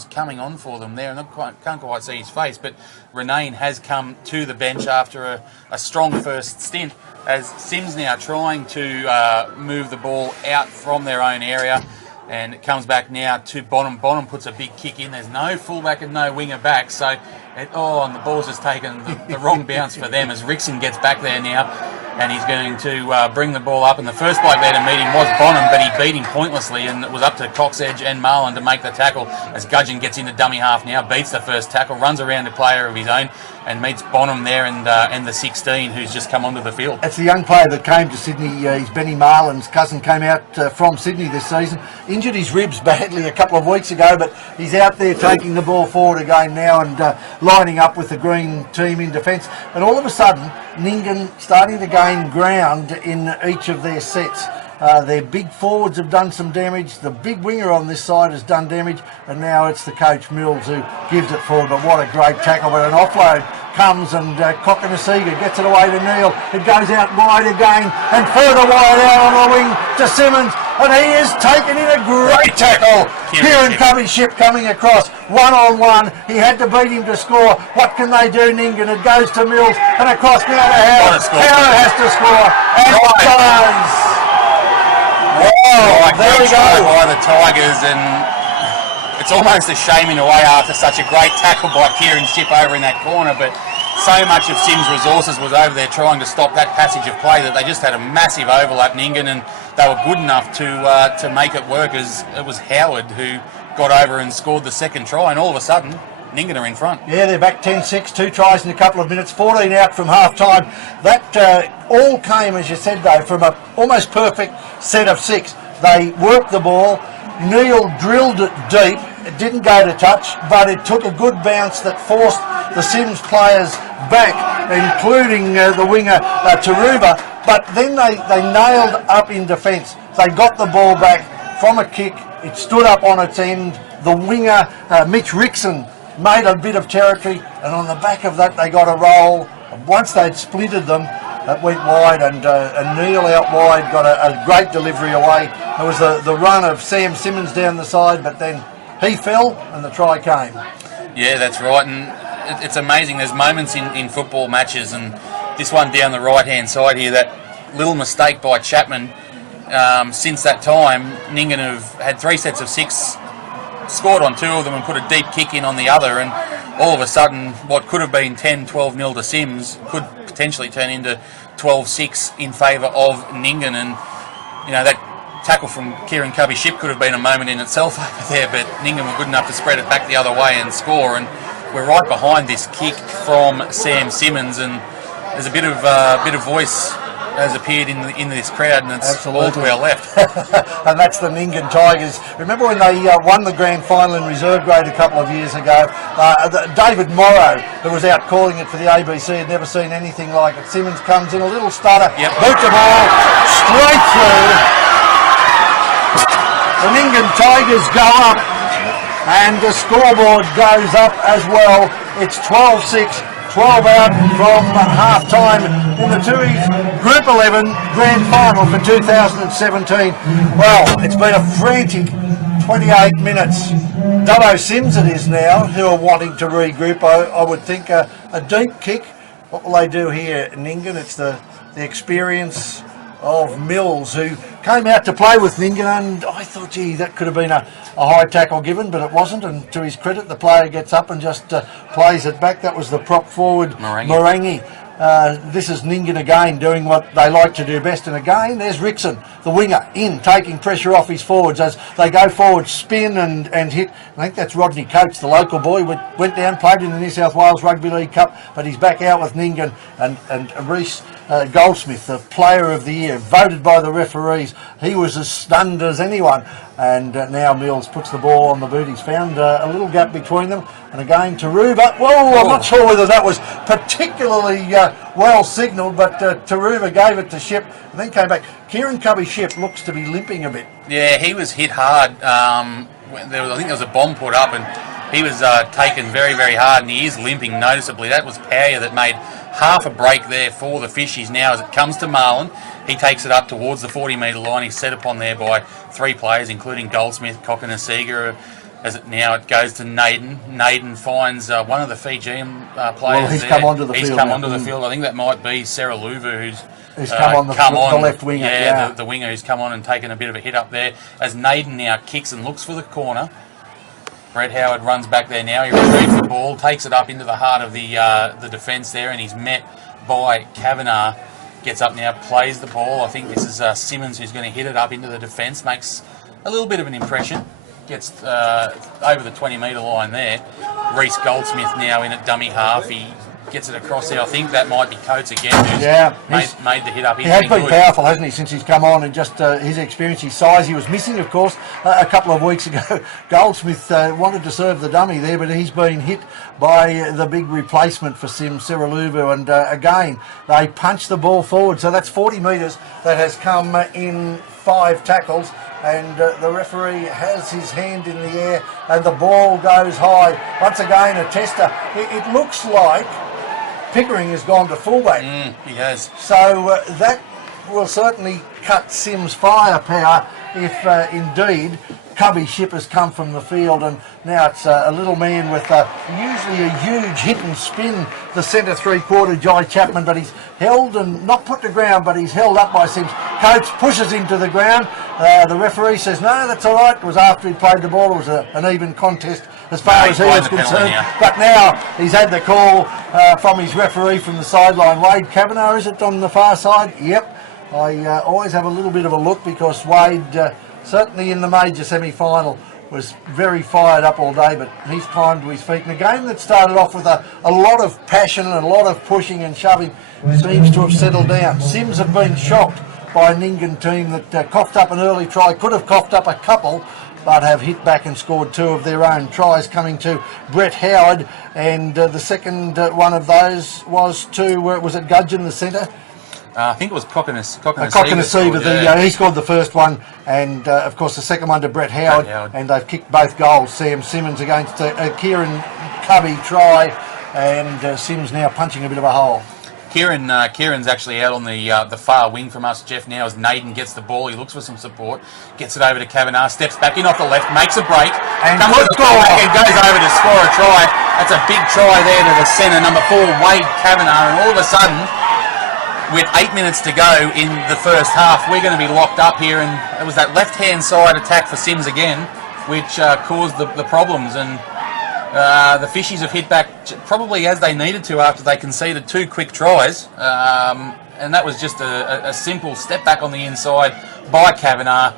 coming on for them there. And I can't quite see his face, but Renane has come to the bench after a strong first stint, as Cyms now trying to move the ball out from their own area. And it comes back now to Bonham. Bonham puts a big kick in. There's no fullback and no winger back. So, and the ball's just taken the wrong bounce for them as Rickson gets back there now. And he's going to bring the ball up. And the first bloke there to meet him was Bonham, but he beat him pointlessly. And it was up to Coxedge and Marlin to make the tackle as Gudgeon gets into dummy half now, beats the first tackle, runs around a player of his own and meets Bonham there and the 16 who's just come onto the field. It's the young player that came to Sydney. He's Benny Marlin's cousin, came out from Sydney this season. Injured his ribs badly a couple of weeks ago, but he's out there taking the ball forward again now and lining up with the green team in defence. And all of a sudden, Nyngan starting to gain ground in each of their sets. Their big forwards have done some damage. The big winger on this side has done damage, and now it's the coach Mills who gives it forward. But what a great tackle! But an offload comes, and Coconasiga gets it away to Neal. It goes out wide again, and further wide out on the wing to Simmons, and he is taken in a great tackle. Kieran Covey-Ship coming across, 1-on-1. He had to beat him to score. What can they do, Nyngan? It goes to Mills, and across now to Howard. Howard has to score, and it does. Wow, there we go. By the Tigers, and it's almost a shame in a way after such a great tackle by Kieran Ship over in that corner, but so much of Cyms' resources was over there trying to stop that passage of play that they just had a massive overlap, Nyngan, and they were good enough to make it work, as it was Howard who got over and scored the second try, and all of a sudden Nyngan are in front. Yeah, they're back 10-6, 2 tries in a couple of minutes, 14 out from half-time. That all came, as you said, though, from a almost perfect set of 6. They worked the ball. Neal drilled it deep. It didn't go to touch, but it took a good bounce that forced the Cyms players back, including the winger Taruba. But then they nailed up in defence. They got the ball back from a kick. It stood up on its end. The winger, Mitch Rickson, made a bit of territory, and on the back of that they got a roll. once they'd splintered them, it went wide, and Neil out wide got a great delivery away. There was the run of Sam Cyms down the side, but then he fell and the try came. Yeah, that's right, and it's amazing. There's moments in football matches, and this one down the right-hand side here, that little mistake by Chapman. Since that time, Nyngan have had 3 sets of 6, scored on 2 of them and put a deep kick in on the other, and all of a sudden what could have been 10-12-0 to Cyms could potentially turn into 12-6 in favour of Nyngan. And you know, that tackle from Kieran Cubby-Ship could have been a moment in itself over there, but Nyngan were good enough to spread it back the other way and score, and we're right behind this kick from Sam Cyms, and there's a bit of voice has appeared in this crowd, and it's all to our left. And that's the Nyngan Tigers. Remember when they won the grand final in reserve grade a couple of years ago? David Morrow, who was out calling it for the ABC, had never seen anything like it. Cyms comes in, a little stutter, boots the ball straight through. The Nyngan Tigers go up, and the scoreboard goes up as well. It's 12-6. 12 out from half-time in the Tooheys Group 11 Grand Final for 2017. Well, it's been a frantic 28 minutes. Dubbo Cyms it is now, who are wanting to regroup. I would think a deep kick. What will they do here, Nyngan? It's the experience of Mills, who came out to play with Nyngan, and I thought, gee, that could have been a high tackle given, but it wasn't, and to his credit, the player gets up and just plays it back. That was the prop forward, Morangi. This is Nyngan again doing what they like to do best, and again there's Rickson, the winger, in, taking pressure off his forwards as they go forward, spin and hit. I think that's Rodney Coates, the local boy, went down, played in the New South Wales Rugby League Cup, but he's back out with Nyngan, and Reece Goldsmith, the player of the year, voted by the referees. He was as stunned as anyone. And now Mills puts the ball on the boot. He's found a little gap between them. And again, Taruva. Whoa, I'm not sure whether that was particularly well signalled, but Taruva gave it to Ship and then came back. Kieran Cubby-Ship looks to be limping a bit. Yeah, he was hit hard. I think there was a bomb put up, and he was taken very, very hard, and he is limping noticeably. That was Powyer that made half a break there for the Fishies. Now, as it comes to Marlin, he takes it up towards the 40-metre line. He's set upon there by 3 players, including Goldsmith, Kokonasiga. As it goes to Naden. Naden finds one of the Fijian players. Well, he's come onto the field. He's come onto the field. I think that might be Sarah Luvu, who's come on the left winger. Yeah, the winger who's come on and taken a bit of a hit up there. As Naden now kicks and looks for the corner. Brett Howard runs back there now. He retrieves the ball, takes it up into the heart of the defence there, and he's met by Kavanagh. Gets up now, plays the ball. I think this is Cyms who's going to hit it up into the defence. Makes a little bit of an impression. Gets over the 20-metre line there. Reece Goldsmith now in at dummy half. He gets it across there. I think that might be Coates again, who's made the hit up. He has been powerful, hasn't he, since he's come on, and just his experience, his size. He was missing, of course, a couple of weeks ago. Goldsmith wanted to serve the dummy there, but he's been hit by the big replacement for Cyms, Seraluvu, and again, they punch the ball forward. So that's 40 metres that has come in 5 tackles, and the referee has his hand in the air, and the ball goes high. Once again, a tester. It looks like Pickering has gone to fullback. He has. So that will certainly cut Cyms' firepower if indeed Cubby-Ship has come from the field, and now it's a little man with usually a huge hit and spin, the centre 3/4, Jai Chapman, but he's held and not put to ground, but he's held up by Cyms. Coates pushes him to the ground. The referee says, no, that's all right. It was after he played the ball. It was an even contest as far as he was concerned. But now he's had the call from his referee from the sideline. Wade Kavanagh, is it, on the far side? Yep. I always have a little bit of a look because Wade, certainly in the major semi-final, was very fired up all day, but he's climbed to his feet. And a game that started off with a lot of passion and a lot of pushing and shoving seems to have settled down. Cyms have been shocked by a Nyngan team that coughed up an early try, could have coughed up a couple, but have hit back and scored 2 of their own tries, coming to Brett Howard, and the second one of those was to, was it Gudgeon, the centre? I think it was Kokonasiga. He scored the first one, and of course the second one to Brett Howard, and they've kicked both goals. Sam Cyms against Kieran Cubby try, and Cyms now punching a bit of a hole. Kieran's actually out on the far wing from us, Jeff, now as Nyngan gets the ball. He looks for some support, gets it over to Kavanagh, steps back in off the left, makes a break, and comes to the back and goes over to score a try. That's a big try there to the centre, number 4, Wade Kavanagh, and all of a sudden, with 8 minutes to go in the first half, we're going to be locked up here, and it was that left-hand side attack for Cyms again, which caused the problems, and the Fishies have hit back probably as they needed to after they conceded 2 quick tries, and that was just a simple step back on the inside by Kavanagh,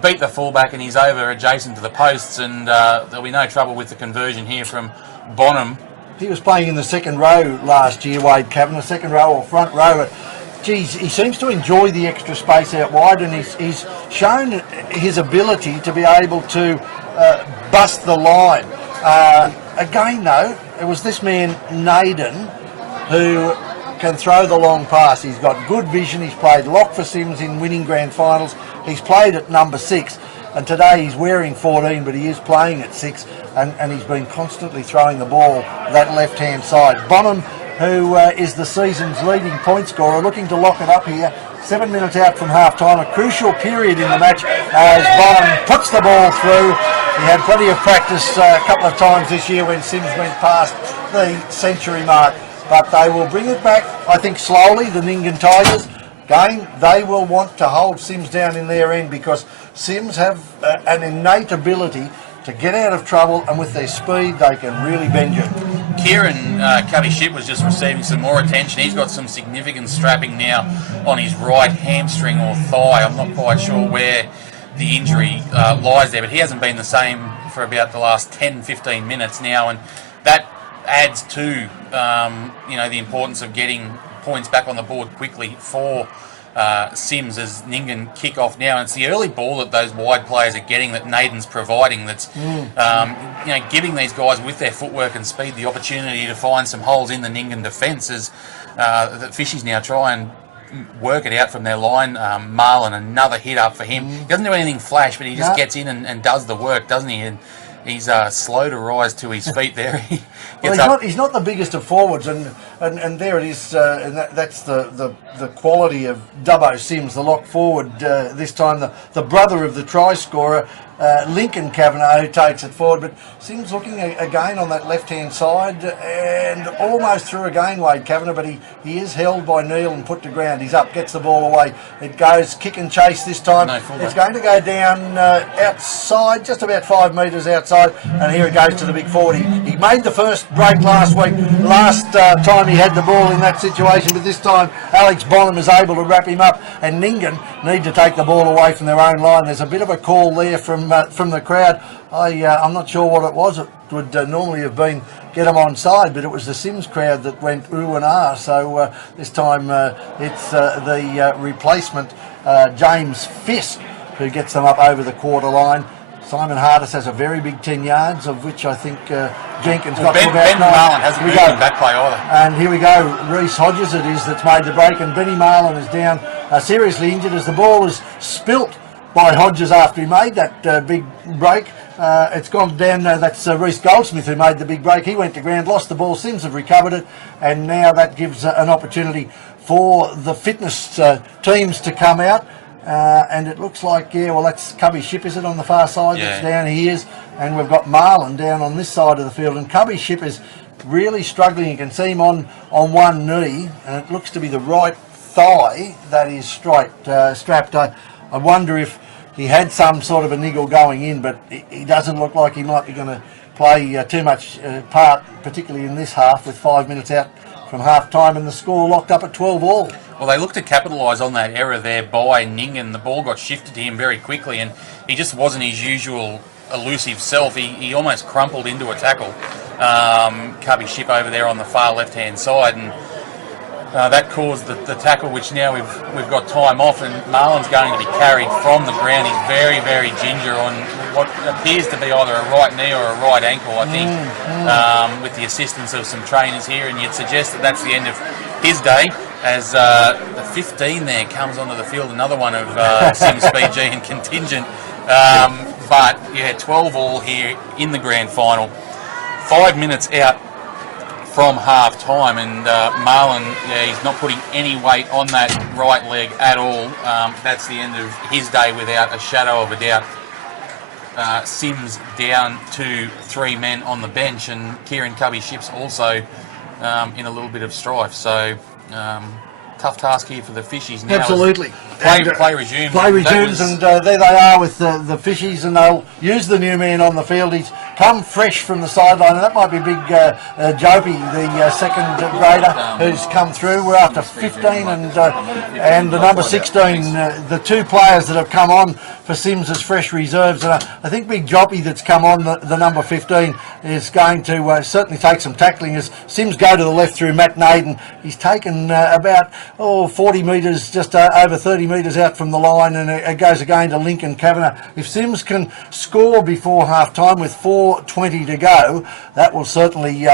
beat the fullback, and he's over adjacent to the posts, and there'll be no trouble with the conversion here from Bonham. He was playing in the second row last year, Wade Kavanagh, second row or front row. Geez, he seems to enjoy the extra space out wide, and he's shown his ability to be able to bust the line. Again, though, it was this man, Nyngan, who can throw the long pass. He's got good vision. He's played lock for Cyms in winning grand finals. He's played at number 6, and today he's wearing 14, but he is playing at 6, and he's been constantly throwing the ball that left-hand side. Bonham, who is the season's leading point scorer, looking to lock it up here. 7 minutes out from half-time, a crucial period in the match as Bonham puts the ball through. He had plenty of practice a couple of times this year when Cyms went past the century mark, but they will bring it back, I think, slowly, the Nyngan Tigers. Again, they will want to hold Cyms down in their end because Cyms have an innate ability to get out of trouble, and with their speed, they can really bend you. Kieran Cubby Ship was just receiving some more attention. He's got some significant strapping now on his right hamstring or thigh. I'm not quite sure where the injury lies there, but he hasn't been the same for about the last 10-15 minutes now, and that adds to the importance of getting points back on the board quickly for Cyms as Nyngan kick off now. And it's the early ball that those wide players are getting that Nayden's providing that's giving these guys with their footwork and speed the opportunity to find some holes in the Nyngan defence as the Fishies now try and work it out from their line. Marlon, another hit up for him. He doesn't do anything flash, but he just gets in and does the work, doesn't he? And he's slow to rise to his feet there. He's not the biggest of forwards, and there it is, and that's the quality of Dubbo Cyms, the lock forward this time, the brother of the try scorer, Lincoln Kavanagh, who takes it forward. But Cyms looking again on that left-hand side and almost through again, Wade Kavanagh, but he is held by Neil and put to ground. He's up, gets the ball away. It goes kick and chase this time. It's going to go down outside, just about 5 metres outside, and here it goes to the big 40. He made the first break last week, last time he had the ball in that situation, but this time Alex Bonham is able to wrap him up, and Nyngan need to take the ball away from their own line. There's a bit of a call there from the crowd. I'm not sure what it was. It would normally have been get them on side, but it was the Cyms crowd that went ooh and ah. So this time it's the replacement James Fisk who gets them up over the quarter line. Simon Hardis has a very big 10 yards, of which I think Jenkins got to about 9. Ben Marlon hasn't moved in back play either. And here we go, Reece Hodges it is that's made the break, and Benny Marlon is down seriously injured as the ball is spilt by Hodges after he made that big break. It's gone down, that's Reece Goldsmith who made the big break. He went to ground, lost the ball, Cyms have recovered it, and now that gives an opportunity for the fitness teams to come out. And it looks like, that's Cubby Ship, is it, on the far side? Yeah. That's down here, and we've got Marlon down on this side of the field, and Cubby Ship is really struggling. You can see him on one knee, and it looks to be the right thigh that is strapped. I wonder if he had some sort of a niggle going in, but he doesn't look like he might be going to play too much part, particularly in this half, with 5 minutes out from half time and the score locked up at 12-all. Well, they looked to capitalise on that error there by Nyngan. The ball got shifted to him very quickly, and he just wasn't his usual elusive self. He almost crumpled into a tackle. Cubby Ship over there on the far left-hand side, and that caused the tackle, which now we've got time off, and Marlon's going to be carried from the ground. He's very, very ginger on what appears to be either a right knee or a right ankle, I think, with the assistance of some trainers here, and you'd suggest that that's the end of his day, as the 15 there comes onto the field, another one of Cyms PG and contingent. But, 12-all here in the grand final. 5 minutes out from half time, and Marlon, he's not putting any weight on that right leg at all. That's the end of his day without a shadow of a doubt. Cyms down to 3 men on the bench, and Kieran Cubby-Ship's also in a little bit of strife. So tough task here for the Fishies now. Absolutely. Play resumes. Play resumes, and there they are with the Fishies, and they'll use the new man on the field. He's come fresh from the sideline, and that might be big Jopie, the second grader who's come through. We're after 15 and the number 16, the two players that have come on for Cyms as fresh reserves. And I think big Jopie that's come on, the number 15, is going to certainly take some tackling as Cyms go to the left through Matt Nyngan. He's taken about 40 metres, just over 30 metres out from the line, and it goes again to Lincoln Kavanagh. If Cyms can score before half time with 4:20 to go, that will certainly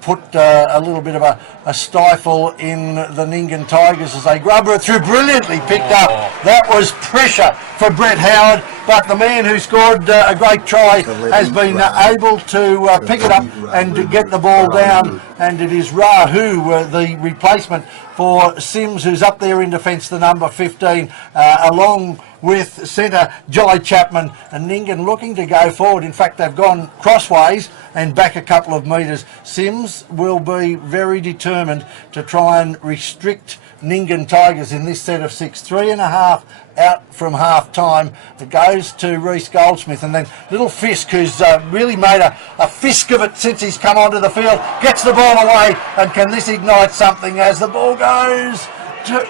put a little bit of a stifle in the Nyngan Tigers as they grubber it through. Brilliantly picked up. That was pressure for Brett Howard, but the man who scored a great try has been able to pick it up and to get the ball down, and it is Rahu, the replacement for Cyms, who's up there in defence, the number 15, along with centre Jolly Chapman, and Nyngan looking to go forward. In fact, they've gone crossways and back a couple of metres. Cyms will be very determined to try and restrict Nyngan Tigers in this set of 6. 3.5 out from half time. It goes to Reece Goldsmith, and then little Fisk, who's really made a fisk of it since he's come onto the field, gets the ball away, and can this ignite something as the ball goes to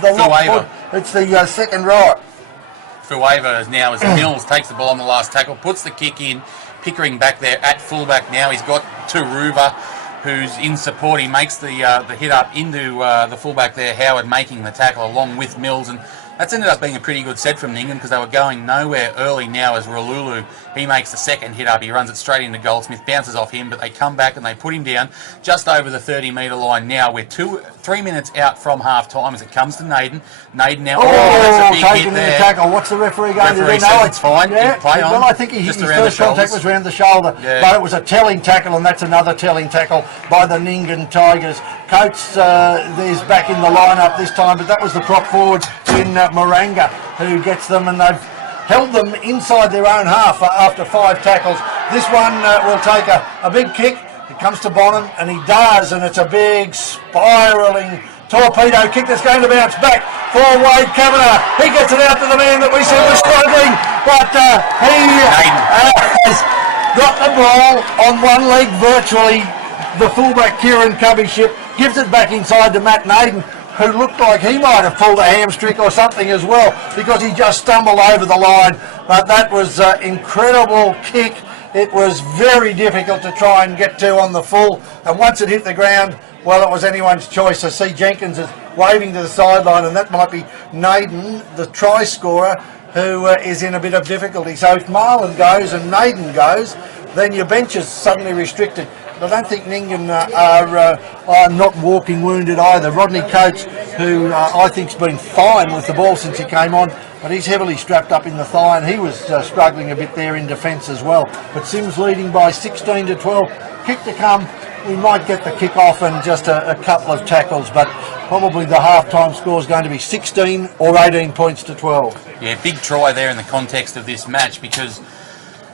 the lock foot. It's the second right. Fueva now as Mills takes the ball on the last tackle, puts the kick in. Pickering back there at fullback now. He's got Turuva, who's in support. He makes the hit up into the fullback there, Howard making the tackle along with Mills, and that's ended up being a pretty good set from Nyngan because they were going nowhere early now as Ralulu, he makes the second hit up. He runs it straight into Goldsmith, bounces off him, but they come back and they put him down just over the 30-metre line now. We're 3 minutes out from half-time as it comes to Nyngan. Nyngan now, that's a big hit there. Tackle. What's the referee going to do? Referee says it's fine. Yeah, play on. Well, I think his first contact was around the shoulder, but it was a telling tackle, and that's another telling tackle by the Nyngan Tigers. Coates is back in the lineup this time, but that was the prop forward in Moranga who gets them, and they've held them inside their own half after 5 tackles. This one will take a big kick. It comes to Bonham, and he does, and it's a big spiralling torpedo kick that's going to bounce back for Wade Kavanagh. He gets it out to the man that we said was struggling, but he has got the ball on one leg virtually. The fullback Kieran Cubby-Ship gives it back inside to Matt Nyngan, who looked like he might have pulled a hamstring or something as well because he just stumbled over the line. But that was an incredible kick. It was very difficult to try and get to on the full, and once it hit the ground, well, it was anyone's choice. I see Jenkins is waving to the sideline, and that might be Naden, the try scorer, who is in a bit of difficulty. So if Marlon goes and Naden goes, then your bench is suddenly restricted. I don't think Nyngan are not walking wounded either. Rodney Coates, who I think's been fine with the ball since he came on, but he's heavily strapped up in the thigh, and he was struggling a bit there in defence as well. But Cyms leading by 16 to 12. Kick to come. We might get the kick off and just a couple of tackles, but probably the half-time score is going to be 16 or 18 points to 12. Yeah, big try there in the context of this match because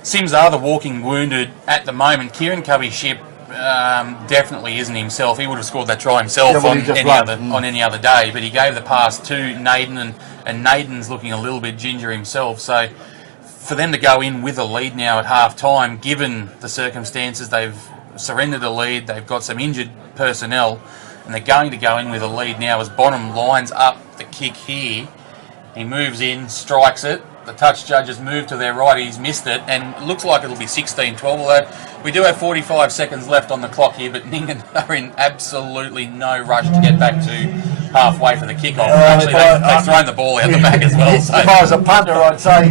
Cyms are the walking wounded at the moment. Kieran Cubby-Ship definitely isn't himself. He would have scored that try himself on any other day, but he gave the pass to Naden, and Naden's looking a little bit ginger himself. So for them to go in with a lead now at half-time, given the circumstances, they've surrendered a lead, they've got some injured personnel, and they're going to go in with a lead now as Bonham lines up the kick here. He moves in, strikes it. The touch judges move to their right, he's missed it, and it looks like it'll be 16-12, although we do have 45 seconds left on the clock here, but Nyngan are in absolutely no rush to get back to halfway for the kickoff. Actually, they've thrown the ball out the back as well. So. If I was a punter, I'd say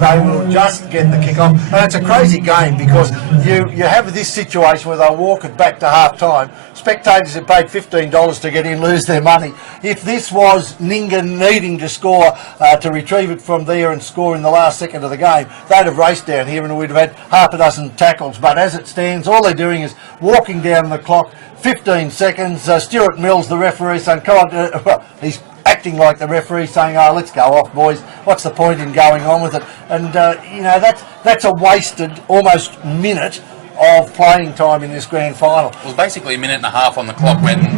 they will just get the kickoff. And it's a crazy game because you have this situation where they'll walk it back to half time. Spectators have paid $15 to get in, lose their money. If this was Nyngan needing to score to retrieve it from there and score in the last second of the game, they'd have raced down here and we'd have had half a dozen tackles. But as it stands, all they're doing is walking down the clock. 15 seconds. Stuart Mills, the referee, saying, "Come on," well, he's acting like the referee, saying, "Oh, let's go off, boys. What's the point in going on with it?" And you know, that's a wasted almost minute of playing time in this grand final. It was basically a minute and a half on the clock when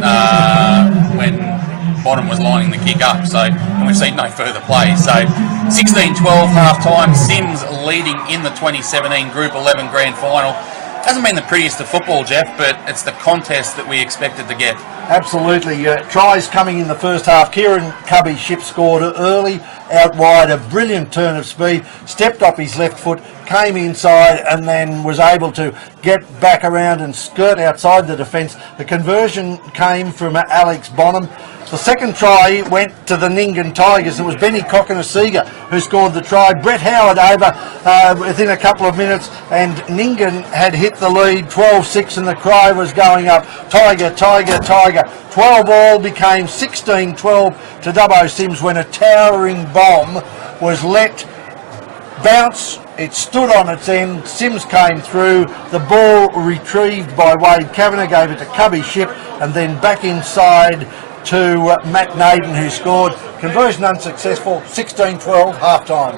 Bottom was lining the kick up. So, and we've seen no further play. So, 16-12 half time. Cyms leading in the 2017 Group 11 grand final. Hasn't been the prettiest of football, Jeff, but it's the contest that we expected to get. Absolutely. Tries coming in the first half. Kieran Cubby Ship scored early, out wide, a brilliant turn of speed, stepped off his left foot, came inside and then was able to get back around and skirt outside the defence. The conversion came from Alex Bonham. The second try went to the Nyngan Tigers. It was Benny Coconasiga who scored the try. Brett Howard over within a couple of minutes, and Nyngan had hit the lead 12-6 and the cry was going up. Tiger, Tiger, Tiger. 12 all became 16-12 to Dubbo Cyms when a towering bomb was let bounce. It stood on its end. Cyms came through. The ball retrieved by Wade Kavanagh, gave it to Cubby Ship, and then back inside to Matt Nyngan, who scored. Conversion unsuccessful, 16-12 half-time.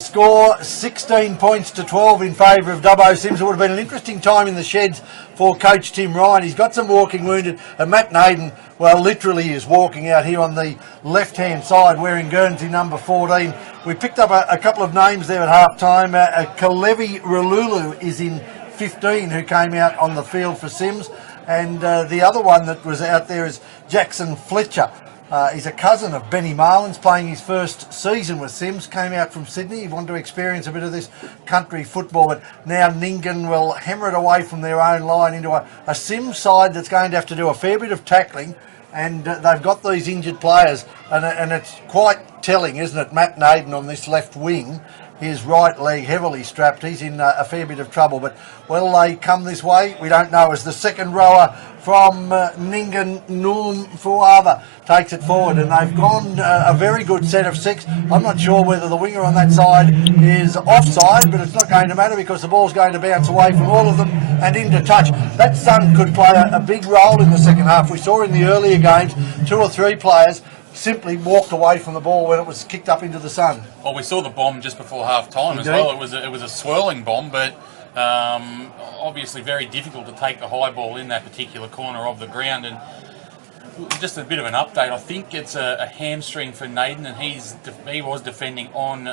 Score 16 points to 12 in favour of Dubbo Cyms. It would have been an interesting time in the sheds for Coach Tim Ryan. He's got some walking wounded, and Matt Nyngan, well, literally is walking out here on the left-hand side wearing Guernsey number 14. We picked up a couple of names there at half-time. Kalevi Ralulu is in 15, who came out on the field for Cyms. And the other one that was out there is Jackson Fletcher. He's a cousin of Benny Marlins, playing his first season with Cyms. Came out from Sydney. He wanted to experience a bit of this country football, but now Nyngan will hammer it away from their own line into a Cyms side that's going to have to do a fair bit of tackling. And they've got these injured players, and it's quite telling, isn't it? Matt Nyngan on this left wing, his right leg heavily strapped. He's in a fair bit of trouble, but will they come this way? We don't know, as the second rower from Nyngan, Norm Fuava, takes it forward, and they've gone a very good set of 6. I'm not sure whether the winger on that side is offside, but it's not going to matter because the ball's going to bounce away from all of them and into touch. That son could play a big role in the second half. We saw in the earlier games 2 or 3 players simply walked away from the ball when it was kicked up into the sun. Well, we saw the bomb just before half time as well. It was a swirling bomb, but obviously very difficult to take the high ball in that particular corner of the ground. And just a bit of an update. I think it's a hamstring for Nyngan, and he was defending on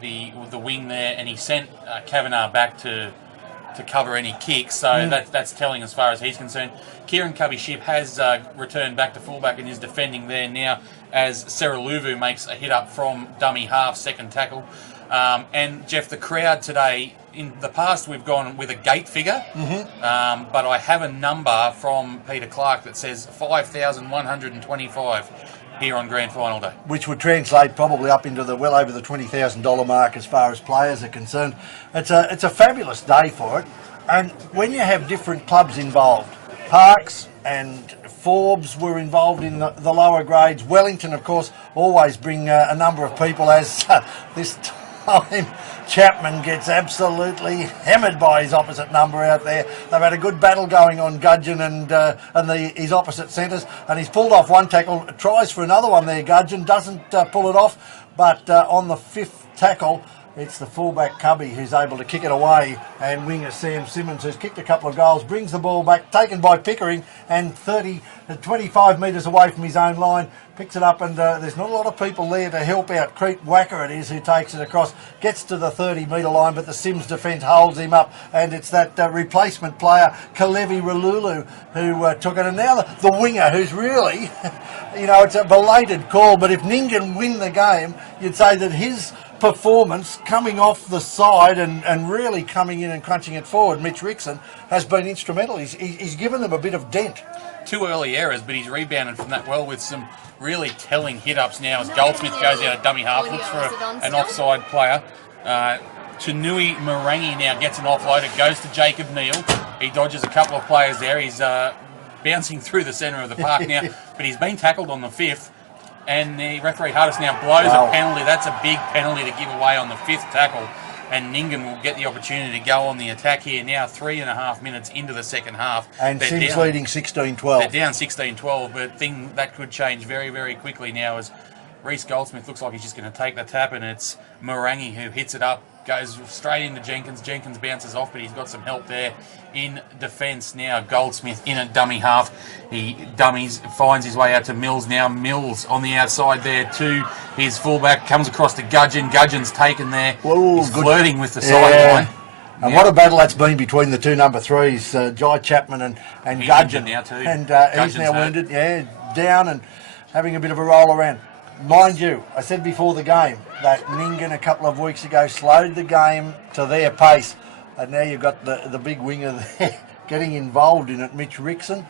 the wing there, and he sent Kavanagh back to cover any kicks, so that's telling as far as he's concerned. Kieran Cubby Ship has returned back to fullback and is defending there now as Seraluvu makes a hit up from dummy half, second tackle. And Jeff, the crowd today, in the past we've gone with a gate figure, but I have a number from Peter Clark that says 5,125 here on Grand Final Day. Which would translate probably up into the well over the $20,000 mark as far as players are concerned. It's a fabulous day for it. And when you have different clubs involved, Parks and Forbes were involved in the lower grades. Wellington, of course, always bring a number of people, as this time Chapman gets absolutely hammered by his opposite number out there. They've had a good battle going on, Gudgeon and his opposite centres, and he's pulled off one tackle, tries for another one there, Gudgeon, doesn't pull it off, but on the 5th tackle, it's the fullback Cubby who's able to kick it away, and winger Sam Simmons, who's kicked a couple of goals, brings the ball back, taken by Pickering, and 25 metres away from his own line, picks it up, and there's not a lot of people there to help out. Crete Wacker it is who takes it across, gets to the 30-metre line, but the Cyms defence holds him up, and it's that replacement player, Kalevi Ralulu, who took it. And now the winger, who's really, you know, it's a belated call, but if Nyngan win the game, you'd say that his performance coming off the side and really coming in and crunching it forward. Mitch Rickson has been instrumental. He's given them a bit of dent. 2 early errors, but he's rebounded from that well with some really telling hit-ups now as Goldsmith goes out of dummy half, looks for an offside player. Chinui Marangi now gets an offload. It goes to Jacob Neal. He dodges a couple of players there. He's bouncing through the centre of the park now, but he's been tackled on the 5th. And the referee Hardis now blows a penalty. That's a big penalty to give away on the 5th tackle. And Nyngan will get the opportunity to go on the attack here now, 3.5 minutes into the second half. And Cyms leading 16-12. They're down 16-12, but that could change very, very quickly now as Reece Goldsmith looks like he's just going to take the tap, and it's Marangi who hits it up, goes straight into Jenkins. Jenkins bounces off, but he's got some help there in defence now. Goldsmith in a dummy half. He dummies, finds his way out to Mills now. Mills on the outside there to his fullback, comes across to Gudgeon. Gudgeon's taken there. Whoa, he's flirting with the sideline. And what a battle that's been between the two number 3s, Jai Chapman and Gudgeon. Now too. And he's now wounded, down and having a bit of a roll around. Mind you, I said before the game that Nyngan a couple of weeks ago slowed the game to their pace, and now you've got the big winger there getting involved in it, Mitch Rickson.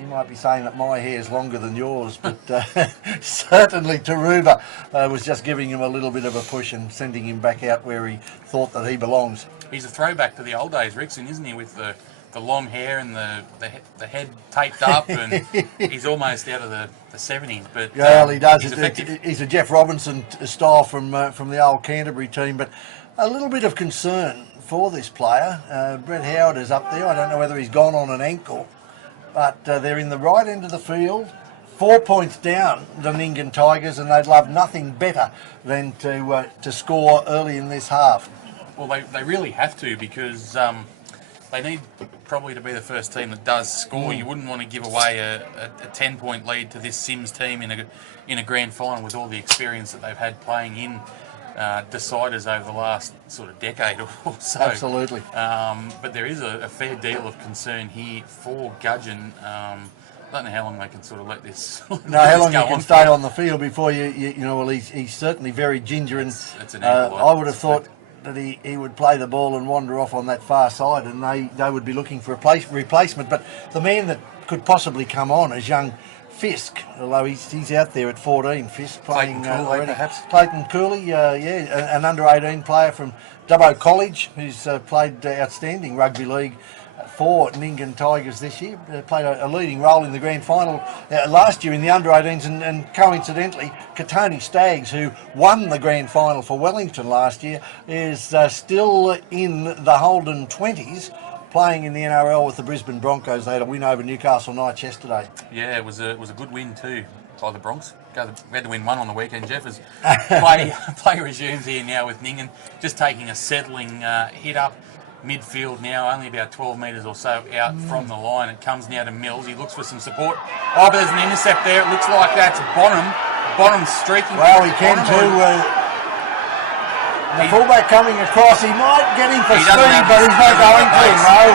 You might be saying that my hair is longer than yours, but certainly Taruba was just giving him a little bit of a push and sending him back out where he thought that he belongs. He's a throwback to the old days, Rickson, isn't he, with the long hair and the head taped up, and he's almost out of the 70s. But well, he does. He's a Jeff Robinson style from the old Canterbury team, but a little bit of concern for this player. Brett Howard is up there. I don't know whether he's gone on an ankle, but they're in the right end of the field, 4 points down the Nyngan Tigers, and they'd love nothing better than to score early in this half. Well, they really have to, because they need probably to be the first team that does score. You wouldn't want to give away a 10-point lead to this Cyms team in a grand final with all the experience that they've had playing in deciders over the last sort of decade or so. Absolutely. But there is a fair deal of concern here for Gudgeon. I don't know how long they can sort of let this. No, how long you can stay on the field before you know. Well, he's certainly very ginger, and it's an I would have thought that he would play the ball and wander off on that far side, and they would be looking for a replacement. But the man that could possibly come on is young Fisk, although he's out there at 14. Fisk playing perhaps. Clayton Cooley, an under-18 player from Dubbo College who's played outstanding rugby league for Nyngan Tigers this year. Played a leading role in the grand final last year in the under-18s, and coincidentally, Katoni Staggs, who won the grand final for Wellington last year, is still in the Holden 20s, playing in the NRL with the Brisbane Broncos. They had a win over Newcastle Knights yesterday. Yeah, it was a good win too by the Bronx. We had to win one on the weekend, Jeff. As play resumes here now with Nyngan, just taking a settling hit up. Midfield now, only about 12 metres or so out from the line. It comes now to Mills. He looks for some support. Oh, but there's an intercept there. It looks like that's Bonham. Bonham's streaking. Well, he can too. The fullback coming across. He might get him for speed, but he's not going to. No.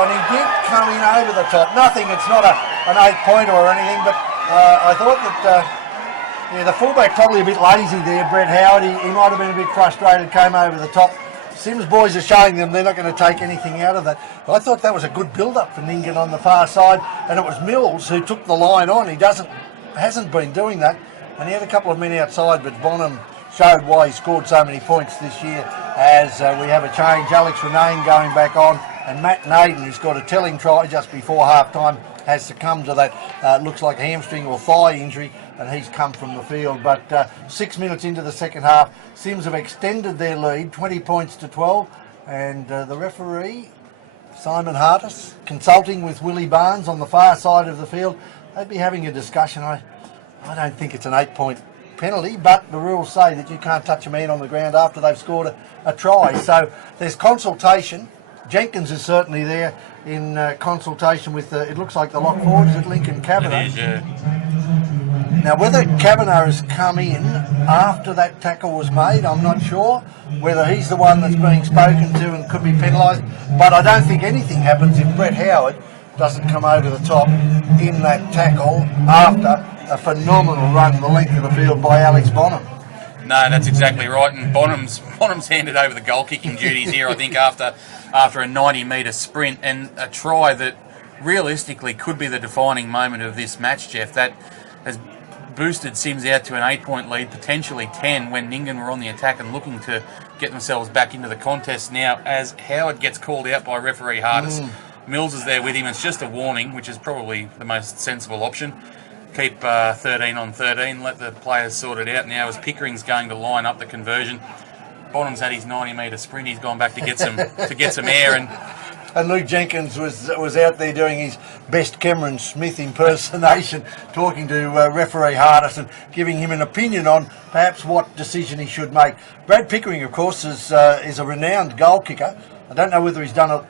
And he did come in over the top. Nothing. It's not an 8-pointer or anything, but I thought that the fullback probably a bit lazy there, Brett Howard. He might have been a bit frustrated, came over the top. Cyms boys are showing them they're not going to take anything out of that. But I thought that was a good build-up for Nyngan on the far side, and it was Mills who took the line on. He hasn't been doing that, and he had a couple of men outside, but Bonham showed why he scored so many points this year. As we have a change, Alex Renane going back on, and Matt Naden, who's got a telling try just before half-time, has succumbed to that, looks like a hamstring or thigh injury, and he's come from the field. But 6 minutes into the second half, Cyms have extended their lead, 20 points to 12, and the referee, Simon Hardis, consulting with Willie Barnes on the far side of the field. They'd be having a discussion. I don't think it's an 8-point penalty, but the rules say that you can't touch a man on the ground after they've scored a try. So there's consultation. Jenkins is certainly there in consultation with, it looks like the lock forwards at Lincoln Kavanagh. It is, yeah. Now, whether Kavanagh has come in after that tackle was made, I'm not sure. Whether he's the one that's being spoken to and could be penalised. But I don't think anything happens if Brett Howard doesn't come over the top in that tackle after a phenomenal run the length of the field by Alex Bonham. No, that's exactly right. And Bonham's handed over the goal kicking duties here, I think, after a 90-metre sprint, and a try that realistically could be the defining moment of this match, Jeff. That has boosted Cyms out to an 8-point lead, potentially 10, when Nyngan were on the attack and looking to get themselves back into the contest now, as Howard gets called out by referee Hardis. Mills is there with him. It's just a warning, which is probably the most sensible option. Keep 13 on 13, let the players sort it out now as Pickering's going to line up the conversion. Bonham's had his 90-metre sprint. He's gone back to get some air, and Luke Jenkins was out there doing his best Cameron Smith impersonation, talking to referee Hardis and giving him an opinion on perhaps what decision he should make. Brad Pickering, of course, is a renowned goal kicker. I don't know whether he's done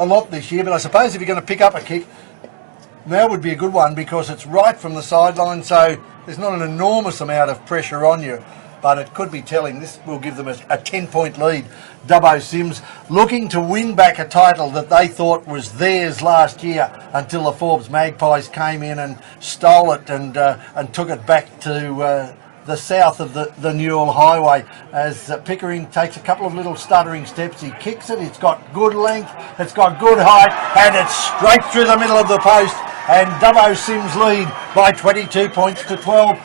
a lot this year, but I suppose if you're going to pick up a kick, now would be a good one because it's right from the sideline, so there's not an enormous amount of pressure on you, but it could be telling. This will give them a 10-point lead. Dubbo Cyms looking to win back a title that they thought was theirs last year until the Forbes Magpies came in and stole it and took it back to the south of the Newell Highway, as Pickering takes a couple of little stuttering steps. He kicks it. It's got good length. It's got good height, and it's straight through the middle of the post. And Dubbo Cyms lead by 22 points to 12.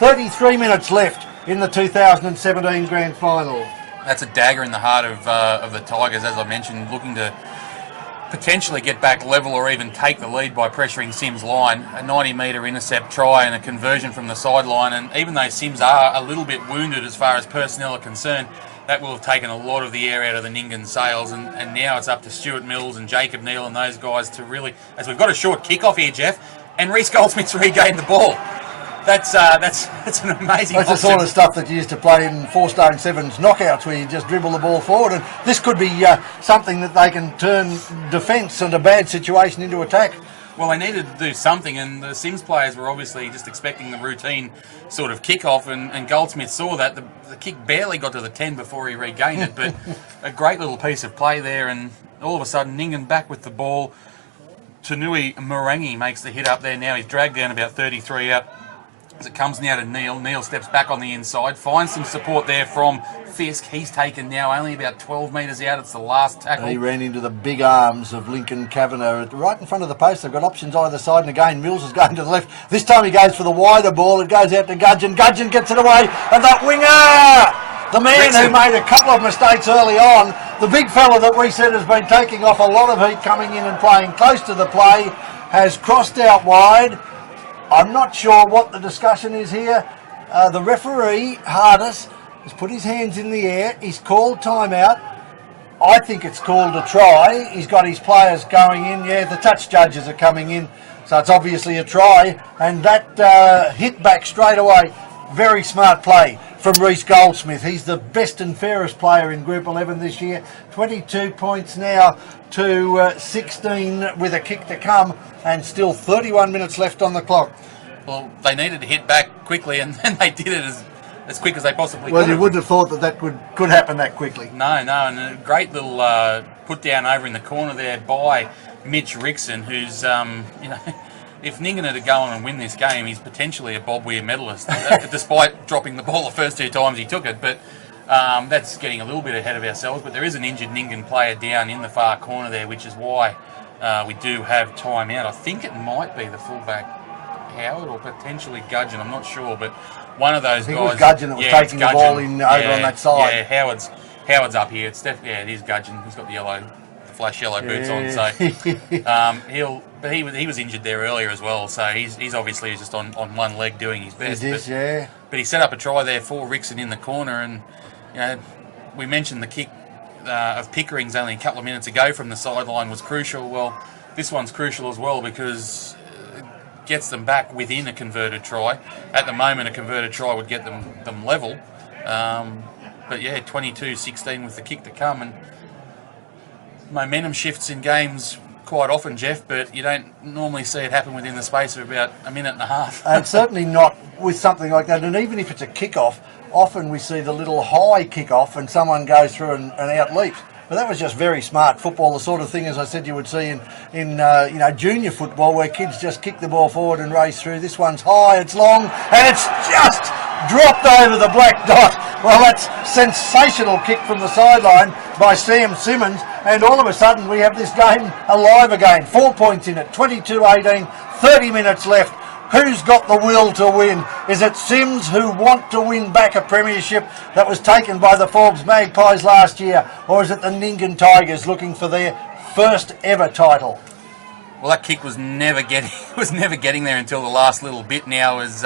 33 minutes left in the 2017 Grand Final. that's a dagger in the heart of the Tigers, as I mentioned, looking to potentially get back level or even take the lead by pressuring Cyms' line. A 90-metre intercept try and a conversion from the sideline, and even though Cyms are a little bit wounded as far as personnel are concerned, that will have taken a lot of the air out of the Nyngan sails, and now it's up to Stuart Mills and Jacob Neal and those guys to really, as we've got a short kick-off here, Jeff, and Reece Goldsmith's regained the ball. That's an amazing That's the sort of stuff that you used to play in 4 Stone Sevens knockouts, where you just dribble the ball forward, and this could be something that they can turn defence and a bad situation into attack. Well, they needed to do something, and the Cyms players were obviously just expecting the routine sort of kick-off, and Goldsmith saw that. The kick barely got to the 10 before he regained it, but a great little piece of play there, and all of a sudden Nyngan back with the ball. Tanui Marangi makes the hit up there now. He's dragged down about 33 out. As it comes now to Neal. Neal steps back on the inside, finds some support there from Fisk. He's taken now only about 12 metres out. It's the last tackle. And he ran into the big arms of Lincoln Kavanagh right in front of the post. They've got options either side, and again Mills is going to the left. This time he goes for the wider ball. It goes out to Gudgeon. Gudgeon gets it away, and that winger, the man who made a couple of mistakes early on, the big fella that we said has been taking off a lot of heat coming in and playing close to the play, has crossed out wide. I'm not sure what the discussion is here. The referee, Hardis, has put his hands in the air. He's called timeout. I think it's called a try. He's got his players going in. Yeah, the touch judges are coming in. So it's obviously a try. And that hit back straight away. Very smart play from Reece Goldsmith. He's the best and fairest player in Group 11 this year. 22 points now to 16 with a kick to come, and still 31 minutes left on the clock. Well, they needed to hit back quickly, and they did it as quick as they possibly could. Well, you wouldn't have thought that could happen that quickly. No, and a great little put down over in the corner there by Mitch Rickson, who's, if Nyngan had to go on and win this game, he's potentially a Bob Weir medalist, despite dropping the ball the first 2 times he took it. But that's getting a little bit ahead of ourselves. But there is an injured Nyngan player down in the far corner there, which is why we do have time out. I think it might be the fullback Howard or potentially Gudgeon. I'm not sure, but one of those guys. It was Gudgeon that was taking the ball in over on that side. Yeah, Howard's up here. It is Gudgeon. He's got the flash yellow boots on. So he was injured there earlier as well. So he's obviously just on one leg doing his best. But he set up a try there for Rickson in the corner, and we mentioned the kick of Pickering's only a couple of minutes ago from the sideline was crucial. Well, this one's crucial as well because it gets them back within a converted try. At the moment, a converted try would get them level. But yeah, 22-16 with the kick to come, and momentum shifts in games quite often, Jeff, but you don't normally see it happen within the space of about a minute and a half. And certainly not with something like that. And even if it's a kick-off, often we see the little high kick-off and someone goes through and out leaps. But that was just very smart football, the sort of thing, as I said, you would see in junior football, where kids just kick the ball forward and race through. This one's high, it's long, and it's just dropped over the black dot. Well, that's sensational kick from the sideline by Sam Simmons, and all of a sudden we have this game alive again. 4 points in it, 22-18, 30 minutes left. Who's got the will to win? Is it Cyms, who want to win back a premiership that was taken by the Forbes Magpies last year, or is it the Nyngan Tigers looking for their first ever title? Well, that kick was never getting there until the last little bit. Now, as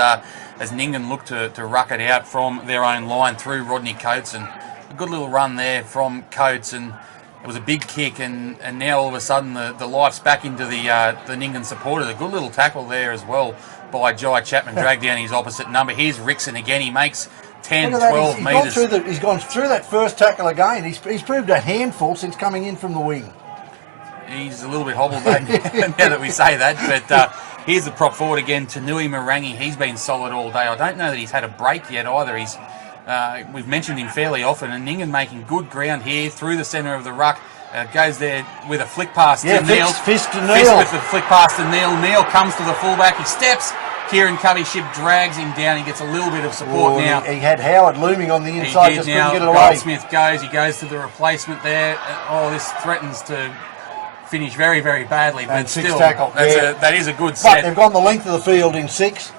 Nyngan looked to ruck it out from their own line through Rodney Coates, and a good little run there from Coates, and it was a big kick, and now all of a sudden the life's back into the Nyngan supporters. A good little tackle there as well by Jai Chapman, dragged down his opposite number. Here's Rickson again. He makes 10, 12 metres. He's gone through that first tackle again. He's proved a handful since coming in from the wing. He's a little bit hobbled back now that we say that, but here's the prop forward again, Tanui Marangi. He's been solid all day. I don't know that he's had a break yet either. We've mentioned him fairly often, and Nyngan making good ground here through the centre of the ruck. Goes there with a flick pass to Neil. Fist to Neil. Fist with the flick pass to Neil. Neil comes to the fullback. He steps. Kieran Covey-Ship drags him down. He gets a little bit of support now. He had Howard looming on the inside. He did just now. couldn't get it away. Goldsmith goes. He goes to the replacement there. Oh, this threatens to finish very, very badly. But And six still, tackle. that is a good But set. they've gone the length of the field in 6.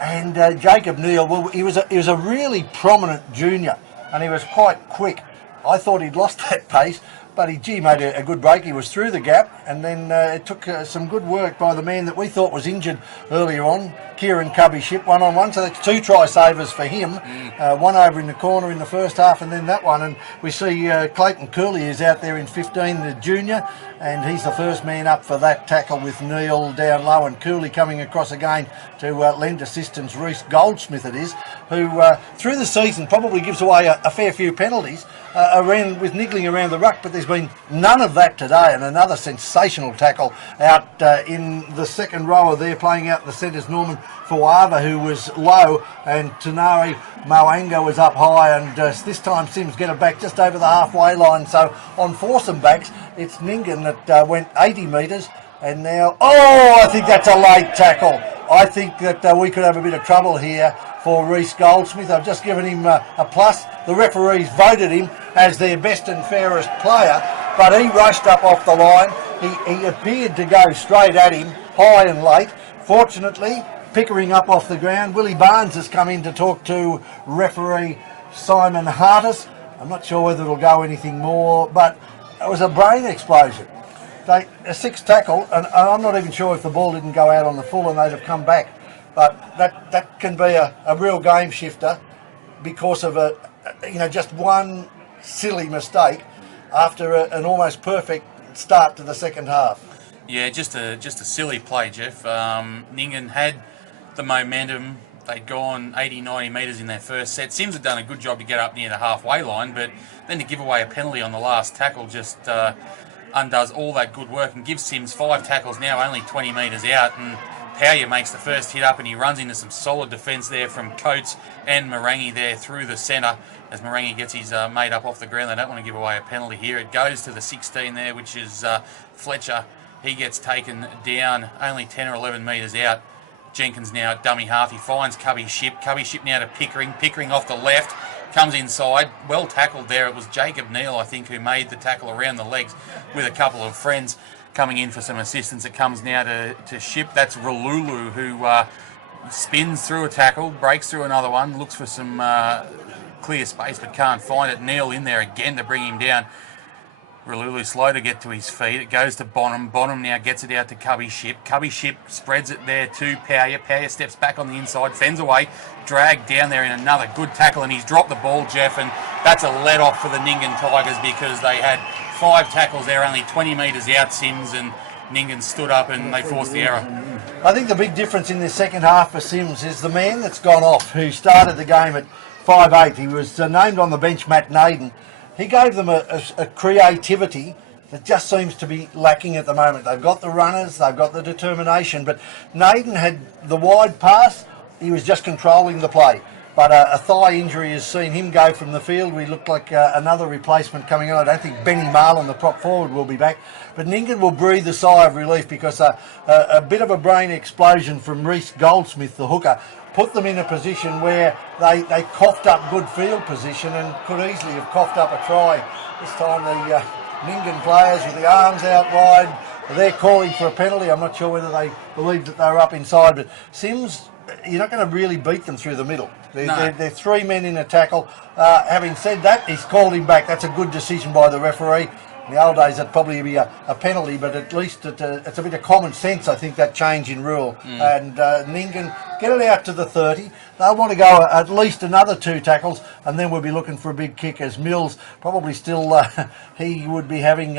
And Jacob Neal, well, he was a really prominent junior, and he was quite quick. I thought he'd lost that pace, but he made a good break. He was through the gap, and then it took some good work by the man that we thought was injured earlier on, Kieran Covey-Ship, 1-on-1. So that's 2 try savers for him. One over in the corner in the first half, and then that one. And we see Clayton Cooley is out there in 15, the junior, and he's the first man up for that tackle with Neil down low, and Cooley coming across again to lend assistance. Reece Goldsmith it is, who through the season probably gives away a fair few penalties with niggling around the ruck, but there's been none of that today. And another sensational tackle out in the second rower there, playing out in the centres, Norman Fawava, who was low, and Tanari Moanga was up high, and this time Cyms get it back just over the halfway line. So on foursome backs, it's Nyngan that went 80 metres, and now, I think that's a late tackle. I think that we could have a bit of trouble here for Reece Goldsmith. I've just given him a plus. The referees voted him as their best and fairest player, but he rushed up off the line. He appeared to go straight at him, high and late. Fortunately, Pickering up off the ground. Willie Barnes has come in to talk to referee Simon Hartis. I'm not sure whether it'll go anything more, but it was a brain explosion. A 6 tackle, and I'm not even sure if the ball didn't go out on the full and they'd have come back. But that can be a real game shifter because of just one silly mistake after an almost perfect start to the second half. Yeah, just a silly play, Jeff. Nyngan had the momentum. They'd gone 80, 90 metres in their first set. Cyms had done a good job to get up near the halfway line, but then to give away a penalty on the last tackle just undoes all that good work and gives Cyms 5 tackles now, only 20 metres out. And Powyer makes the first hit up, and he runs into some solid defence there from Coates and Marangi there through the centre. As Marangi gets his mate up off the ground, they don't want to give away a penalty here. It goes to the 16 there, which is Fletcher. He gets taken down only 10 or 11 metres out. Jenkins now at dummy half. He finds Covey-Ship. Covey-Ship now to Pickering. Pickering off the left. Comes inside. Well tackled there. It was Jacob Neal, I think, who made the tackle around the legs with a couple of friends coming in for some assistance. It comes now to Ship. That's Ralulu, who spins through a tackle, breaks through another one, looks for some clear space but can't find it. Neal in there again to bring him down. Ralulu slow to get to his feet. It goes to Bonham. Bonham now gets it out to Covey-Ship. Covey-Ship spreads it there to Powyer. Powyer steps back on the inside, fends away, dragged down there in another good tackle, and he's dropped the ball, Jeff, and that's a let-off for the Nyngan Tigers because they had 5 tackles there, only 20 metres out, Cyms, and Nyngan stood up and they forced the error. I think the big difference in the second half for Cyms is the man that's gone off, who started the game at 5'8". He was named on the bench, Matt Naden. He gave them a creativity that just seems to be lacking at the moment. They've got the runners, they've got the determination, but Naden had the wide pass. He was just controlling the play. But a thigh injury has seen him go from the field. We look like another replacement coming on. I don't think Benny Marlin, the prop forward, will be back. But Nyngan will breathe a sigh of relief because a bit of a brain explosion from Reece Goldsmith, the hooker, put them in a position where they coughed up good field position and could easily have coughed up a try. This time the Nyngan players with the arms out wide, they're calling for a penalty. I'm not sure whether they believed that they were up inside, but Cyms, you're not going to really beat them through the middle. They're 3 men in a tackle. Having said that, he's called him back. That's a good decision by the referee. In the old days, that'd probably be a penalty, but at least it's a bit of common sense, I think, that change in rule. And Nyngan get it out to the 30. They'll want to go at least another 2 tackles, and then we'll be looking for a big kick, as Mills probably still, he would be having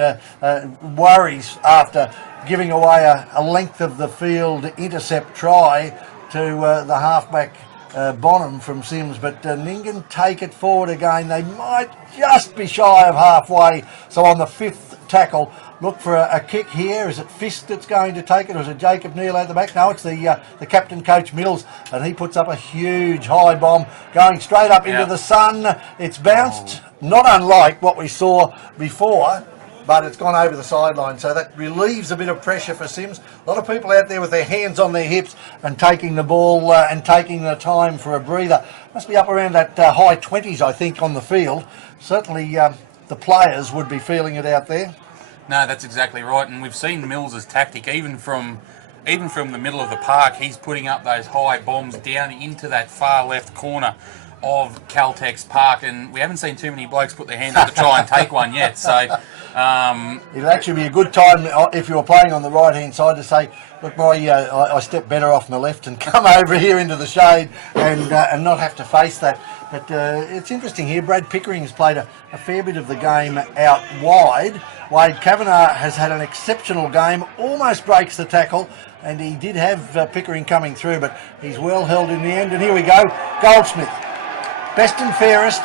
worries after giving away a length of the field intercept try to the halfback Bonham from Cyms, but Nyngan take it forward again. They might just be shy of halfway. So on the 5th tackle, look for a kick here. Is it Fist that's going to take it, or is it Jacob Neal at the back? No, it's the captain, Coach Mills, and he puts up a huge high bomb going straight up into the sun. It's bounced, not unlike what we saw before, but it's gone over the sideline, so that relieves a bit of pressure for Cyms. A lot of people out there with their hands on their hips and taking the ball and taking the time for a breather. Must be up around that high 20s, I think, on the field. Certainly the players would be feeling it out there. No, that's exactly right, and we've seen Mills' tactic, even from the middle of the park. He's putting up those high bombs down into that far left corner of Caltex Park, and we haven't seen too many blokes put their hands up to try and take one yet. So it'll actually be a good time if you're playing on the right hand side to say, look, I step better off my left and come over here into the shade and not have to face that. But it's interesting here. Brad Pickering's played a fair bit of the game out wide. Wade Kavanagh has had an exceptional game, almost breaks the tackle, and he did have Pickering coming through, but he's well held in the end. And here we go, Goldsmith. Best and fairest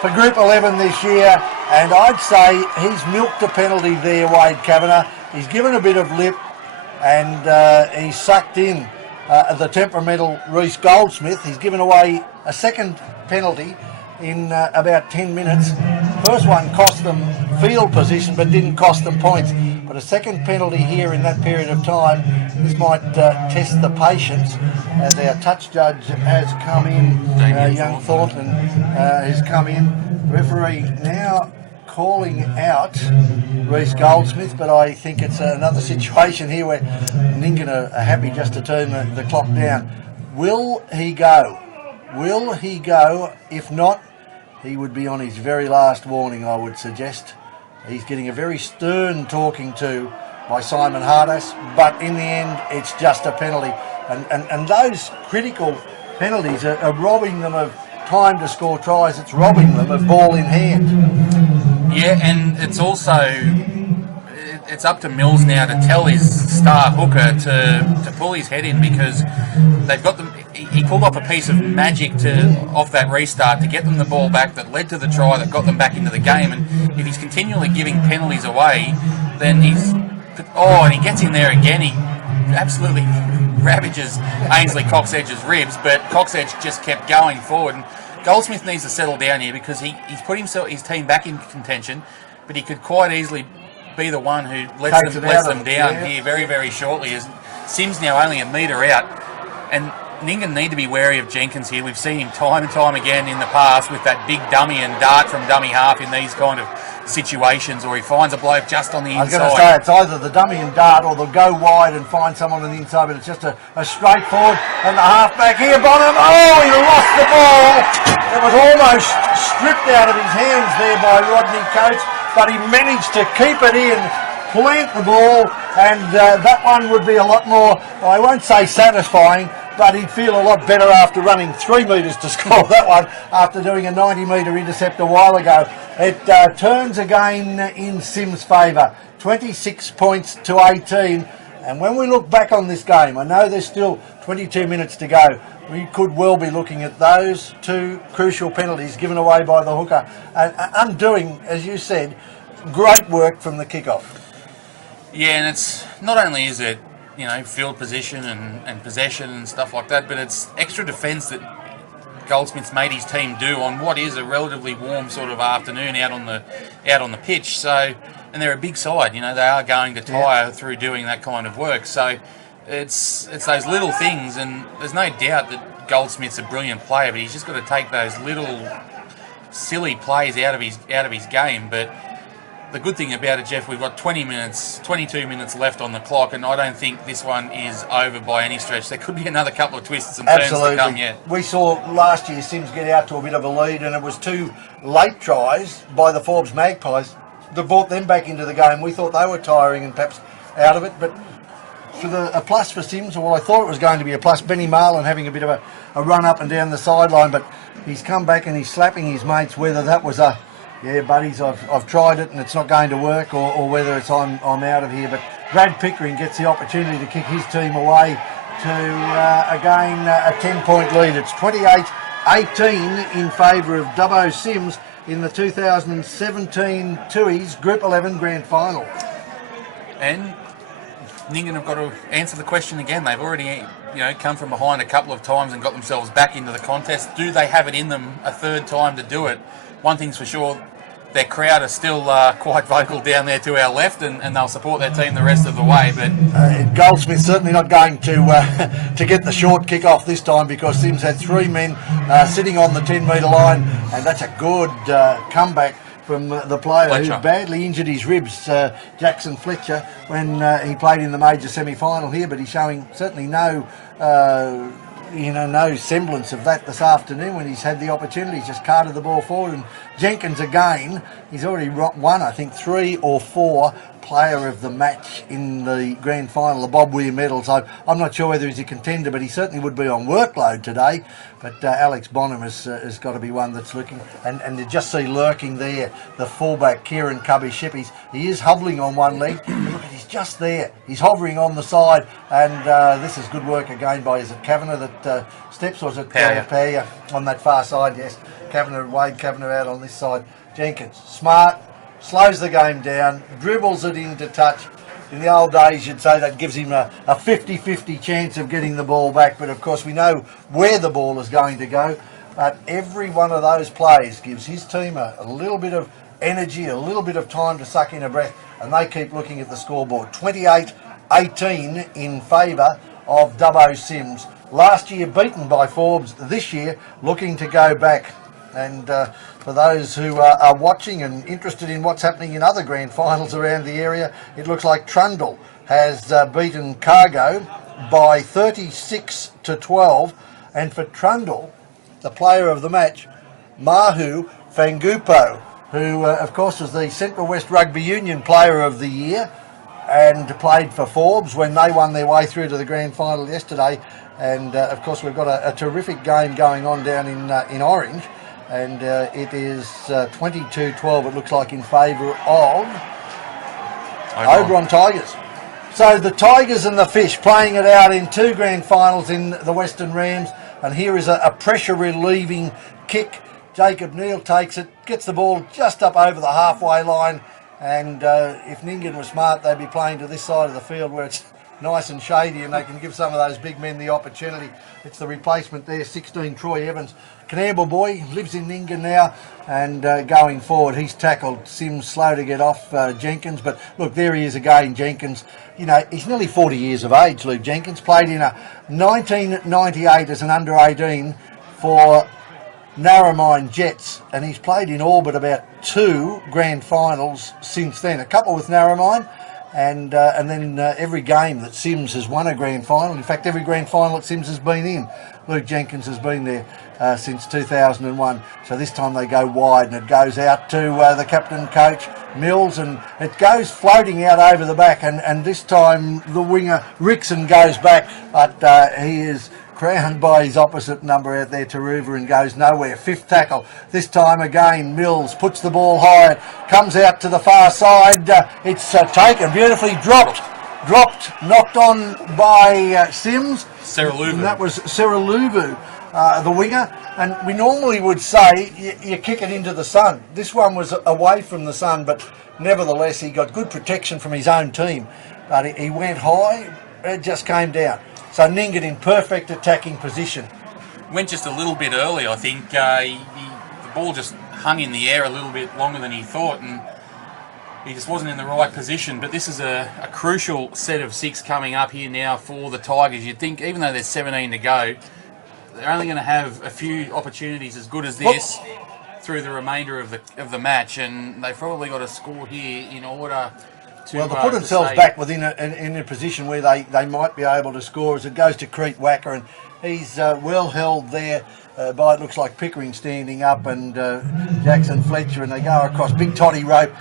for Group 11 this year, and I'd say he's milked a penalty there, Wade Kavanagh. He's given a bit of lip, and he's sucked in the temperamental Reece Goldsmith. He's given away a second penalty in about 10 minutes. First one cost them field position but didn't cost them points. But a second penalty here in that period of time, this might test the patience, as our touch judge has come in, young Thornton has come in. The referee now calling out Reece Goldsmith, but I think it's another situation here where Nyngan are happy just to turn the clock down. Will he go? Will he go? If not, he would be on his very last warning, I would suggest. He's getting a very stern talking to by Simon Hardas, but in the end, it's just a penalty. And those critical penalties are robbing them of time to score tries. It's robbing them of ball in hand. Yeah, and it's also, it's up to Mills now to tell his star hooker to pull his head in, because they've got them. He pulled off a piece of magic off that restart to get them the ball back that led to the try that got them back into the game. And if he's continually giving penalties away, then and he gets in there again. He absolutely ravages Ainsley Coxedge's ribs, but Coxedge just kept going forward. And Goldsmith needs to settle down here, because he's put his team back in contention, but he could quite easily be the one who lets them down here very, very shortly, as Cyms now only a metre out. And Nyngan need to be wary of Jenkins here. We've seen him time and time again in the past with that big dummy and dart from dummy half in these kind of situations, or he finds a bloke just on the inside. I was going to say, it's either the dummy and dart, or they'll go wide and find someone on the inside, but it's just a straight forward, and the half-back here, Bonham, he lost the ball. It was almost stripped out of his hands there by Rodney Coates, but he managed to keep it in, plant the ball, and that one would be a lot more, I won't say satisfying, but he'd feel a lot better after running 3 metres to score that one after doing a 90-metre intercept a while ago. It turns again in Cyms' favour, 26 points to 18. And when we look back on this game, I know there's still 22 minutes to go. We could well be looking at those 2 crucial penalties given away by the hooker, undoing, as you said, great work from the kickoff. Yeah, and it's not only is it, field position and possession and stuff like that, but it's extra defence that Goldsmith's made his team do on what is a relatively warm sort of afternoon out on the pitch. So, and they're a big side, they are going to tire through doing that kind of work. So it's those little things, and there's no doubt that Goldsmith's a brilliant player, but he's just got to take those little silly plays out of his game. But the good thing about it, Jeff, we've got 22 minutes left on the clock, and I don't think this one is over by any stretch. There could be another couple of twists and turns to come yet. We saw last year Cyms get out to a bit of a lead, and it was 2 late tries by the Forbes Magpies that brought them back into the game. We thought they were tiring and perhaps out of it, but for a plus for Cyms, or I thought it was going to be a plus. Benny Marlin having a bit of a run up and down the sideline, but he's come back and he's slapping his mates, whether that was a yeah, buddies, I've tried it and it's not going to work, or whether it's I'm out of here. But Brad Pickering gets the opportunity to kick his team away to, again, a 10-point lead. It's 28-18 in favour of Dubbo Cyms in the 2017 Tui's Group 11 Grand Final. And Nyngan have got to answer the question again. They've already come from behind a couple of times and got themselves back into the contest. Do they have it in them a third time to do it? One thing's for sure, their crowd are still quite vocal down there to our left, and they'll support their team the rest of the way. But Goldsmith's certainly not going to get the short kick off this time, because Cyms had 3 men sitting on the 10-metre line, and that's a good comeback from the player Fletcher, who badly injured his ribs, Jackson Fletcher, when he played in the major semi-final here. But he's showing certainly no semblance of that this afternoon when he's had the opportunity. He's just carted the ball forward. And Jenkins again, he's already won, I think, 3 or 4 player of the match in the grand final, the Bob Weir medal. So I'm not sure whether he's a contender, but he certainly would be on workload today. But Alex Bonham has got to be one that's looking. And you just see lurking there the fullback, Kieran Cubby-Shippies. He is hobbling on one leg. Look, he's just there. He's hovering on the side. And this is good work again by, is it Kavanagh that steps, or is it Paya on that far side? Yes, Wade Kavanagh out on this side. Jenkins, smart, slows the game down, dribbles it into touch. In the old days, you'd say that gives him a 50-50 chance of getting the ball back. But, of course, we know where the ball is going to go. But every one of those plays gives his team a little bit of energy, a little bit of time to suck in a breath. And they keep looking at the scoreboard. 28-18 in favour of Dubbo Cyms. Last year beaten by Forbes. This year looking to go back. And for those who are watching and interested in what's happening in other grand finals around the area, it looks like Trundle has beaten Cargo by 36-12. And for Trundle, the player of the match, Mahu Fangupo, who of course was the Central West Rugby Union Player of the Year and played for Forbes when they won their way through to the grand final yesterday. And of course we've got a terrific game going on down in Orange. And it is 22-12, it looks like, in favour of Oberon Tigers. So the Tigers and the Fish playing it out in 2 grand finals in the Western Rams. And here is a pressure-relieving kick. Jacob Neal takes it, gets the ball just up over the halfway line. And if Nyngan was smart, they'd be playing to this side of the field where it's nice and shady and they can give some of those big men the opportunity. It's the replacement there, 16, Troy Evans. Canamble boy, lives in Nyngan now, and going forward, he's tackled Cyms, slow to get off Jenkins. But look, there he is again, Jenkins. He's nearly 40 years of age, Luke Jenkins. Played in a 1998 as an under-18 for Narromine Jets, and he's played in all but about 2 grand finals since then. A couple with Narromine, and then every game that Cyms has won a grand final. In fact, every grand final that Cyms has been in, Luke Jenkins has been there since 2001. So this time they go wide, and it goes out to the captain coach Mills, and it goes floating out over the back, and this time the winger Rickson goes back, but he is crowned by his opposite number out there, Taruva, and goes nowhere. 5th tackle. This time again, Mills puts the ball high, comes out to the far side. It's taken, beautifully dropped, knocked on by Cyms. Seraluvu. And that was Seraluvu, the winger. And we normally would say you kick it into the sun. This one was away from the sun, but nevertheless he got good protection from his own team. But he went high, it just came down. So Nyngan in perfect attacking position. Went just a little bit early, I think. The ball just hung in the air a little bit longer than he thought, and he just wasn't in the right position. But this is a crucial set of 6 coming up here now for the Tigers. You'd think, even though there's 17 to go, they're only going to have a few opportunities as good as this through the remainder of the match, and they've probably got to score here in order to. Well, to put themselves back within in a position where they might be able to score as it goes to Crete Wacker, and he's well held there by, it looks like, Pickering standing up and Jackson Fletcher, and they go across. Big Toddy Rope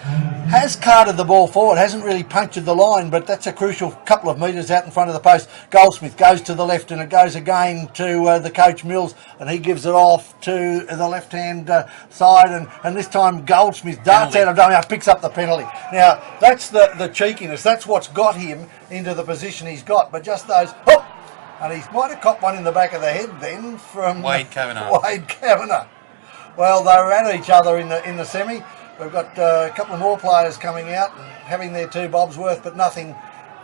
has carted the ball forward, hasn't really punctured the line, but that's a crucial couple of metres out in front of the post. Goldsmith goes to the left, and it goes again to the coach Mills, and he gives it off to the left-hand side, and this time Goldsmith darts out of dummy, picks up the penalty. Now, that's the cheekiness. That's what's got him into the position he's got, but just those... Oh! And he might have copped one in the back of the head then from Wade Kavanagh. Well, they were at each other in the semi. We've got a couple of more players coming out and having their 2 bobs worth, but nothing